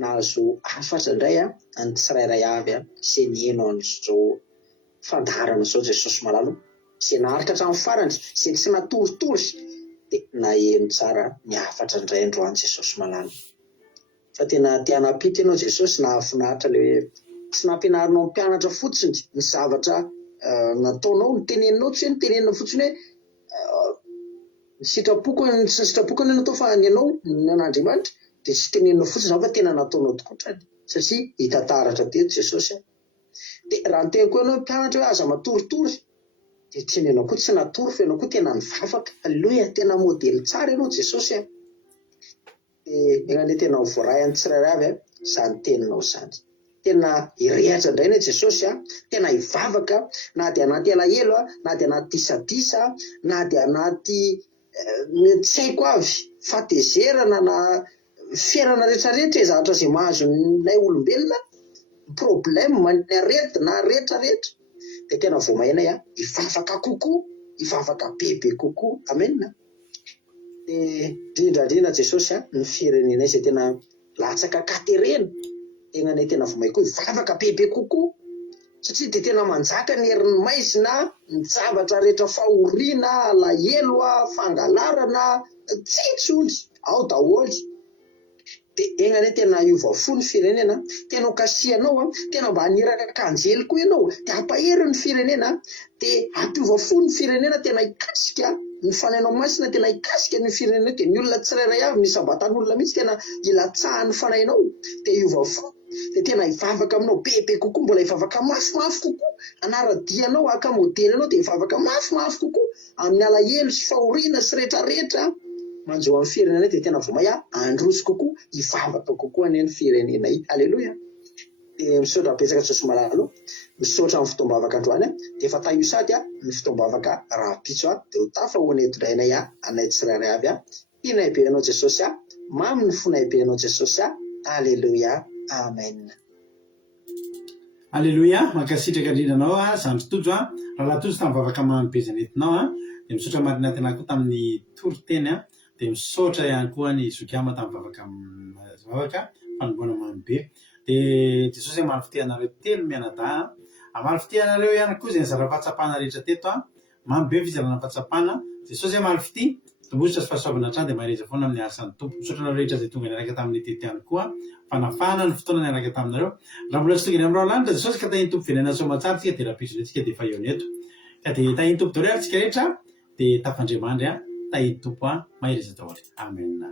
nahazo afatra indray ny tsirairay avy sy ny eno an'izao fandarana zao Jesosy malalo, izay naharitra hatramin'ny farany, izay tsy natoritory dia naheno tsara ny afatra indray androany Jesosy malalo. Fa tena tia nampita ianao Jesosy, nahafinaritra le tsy nampianarinao ny mpianatra fotsiny ny zavatra nataonao, ny teneninao, tsy hoe ny tenenina fotsiny hoe ny sitrapokany natao fa ny ianao nan'Andriamanitra dia tsy teneninao fotsiny fa tena nataonao tokotrany satria hita taratra teto Jesosy. Dia raha ny tena koa ianao mpianatra hoe aza matoritory dia tenenao koa tsy natory fa ianao koa tena nivavaka. Alleluia, tena modely tsara ianao Jesosy. Dia eny tena ho voaray any tsirairay avy izany teninao izany. Tena hirehatra indray ny Jesosy, tena hivavaka na dia anaty alahelo, na dia anaty disadisa, na dia anaty tsy haiko avy fatezerana na fiainana rehetrarehetra, zavatra izay mahazo nay olombelona, problème manarety na rehetrarehetra dia tena vao mahainay hivavaka kokoa, hivavaka bebe kokoa. Amena. Dia indrindra Jesosy ny firenenay izay tena latsaka katerena, tena tena vao mahay koa hivavaka bebe kokoa satria dia tena manjaka ny herin'ny maizina, ny zavatra rehetra fahoriana, alahelo, fangalarana, tsy intsony ao daholo. Dia eny tena hiova fo ny firenena, tena hokasihanao, tena mba haniraka kanjely koa ianao dia hampahery ny firenena, dia hampiova fo ny firenena, tena hikasika ny fanainao masina, tena hikasika ny firenena. Dia ny olona tsirairay avy, ny sabatan'olona mihitsy tena ilatsahan'ny fanainao dia hiova fo, dia tena hivavaka aminao bebe kokoa, mbola hivavaka mafimafy kokoa, anaradianao aka modely anao dia hivavaka mafimafy kokoa amin'ny alahelo sy fahoriana sy rehetrarehetra manjo amin'ny firenena. Dia tena vao mahay androso kokoa, hivavaka kokoa ny firenenay. Alleluia. Dia misaotra betsaka Jesosy malalo, misaotra amin'ny fotoam-bavaka androany dia efa taio sady ny fotoam-bavaka raha-pitso dia ho tafahoana eto indrainay anay tsirairay avy. Inay be anao Jesosy, mamy ny fonay be anao Jesosy. Alleluia. Amen. Alleluia. Mankasitraka indrindra anao izany tojo raha tojo tamin'ny vavaka mamy be izay nentinao dia misaotra marina tena koa tamin'ny toriteny dia misaotra ihany koa ny Zokama tamin'ny vavaka fanomboana mamy be. Dia Jesosy amaly fitehanareo telo mianadahy, amaly fitehanareo ihany koa izay zara-pahatsapana rehetra teto mamy be fizarana fahatsapana. Jesosy amaly fity tombositra sy fahasoavana hatrany dia mahareza foana amin'ny asan'ny tompo. Misaotra anareo rehetra izay tonga niaraka tamin'ny tety ihany koa, fanafana ny fotoana niaraka taminareo. Raha mbola tsy tonga ny amin'irao lanitra Jesosy ka tahiny tompo venena soamatsara tsika dia raha-pitso tsika dia efa eo neto. Ka dia tahiny tompo daholo tsika rehetra dia tafandriamandry tahiny tompo mahereza daholo. Amen.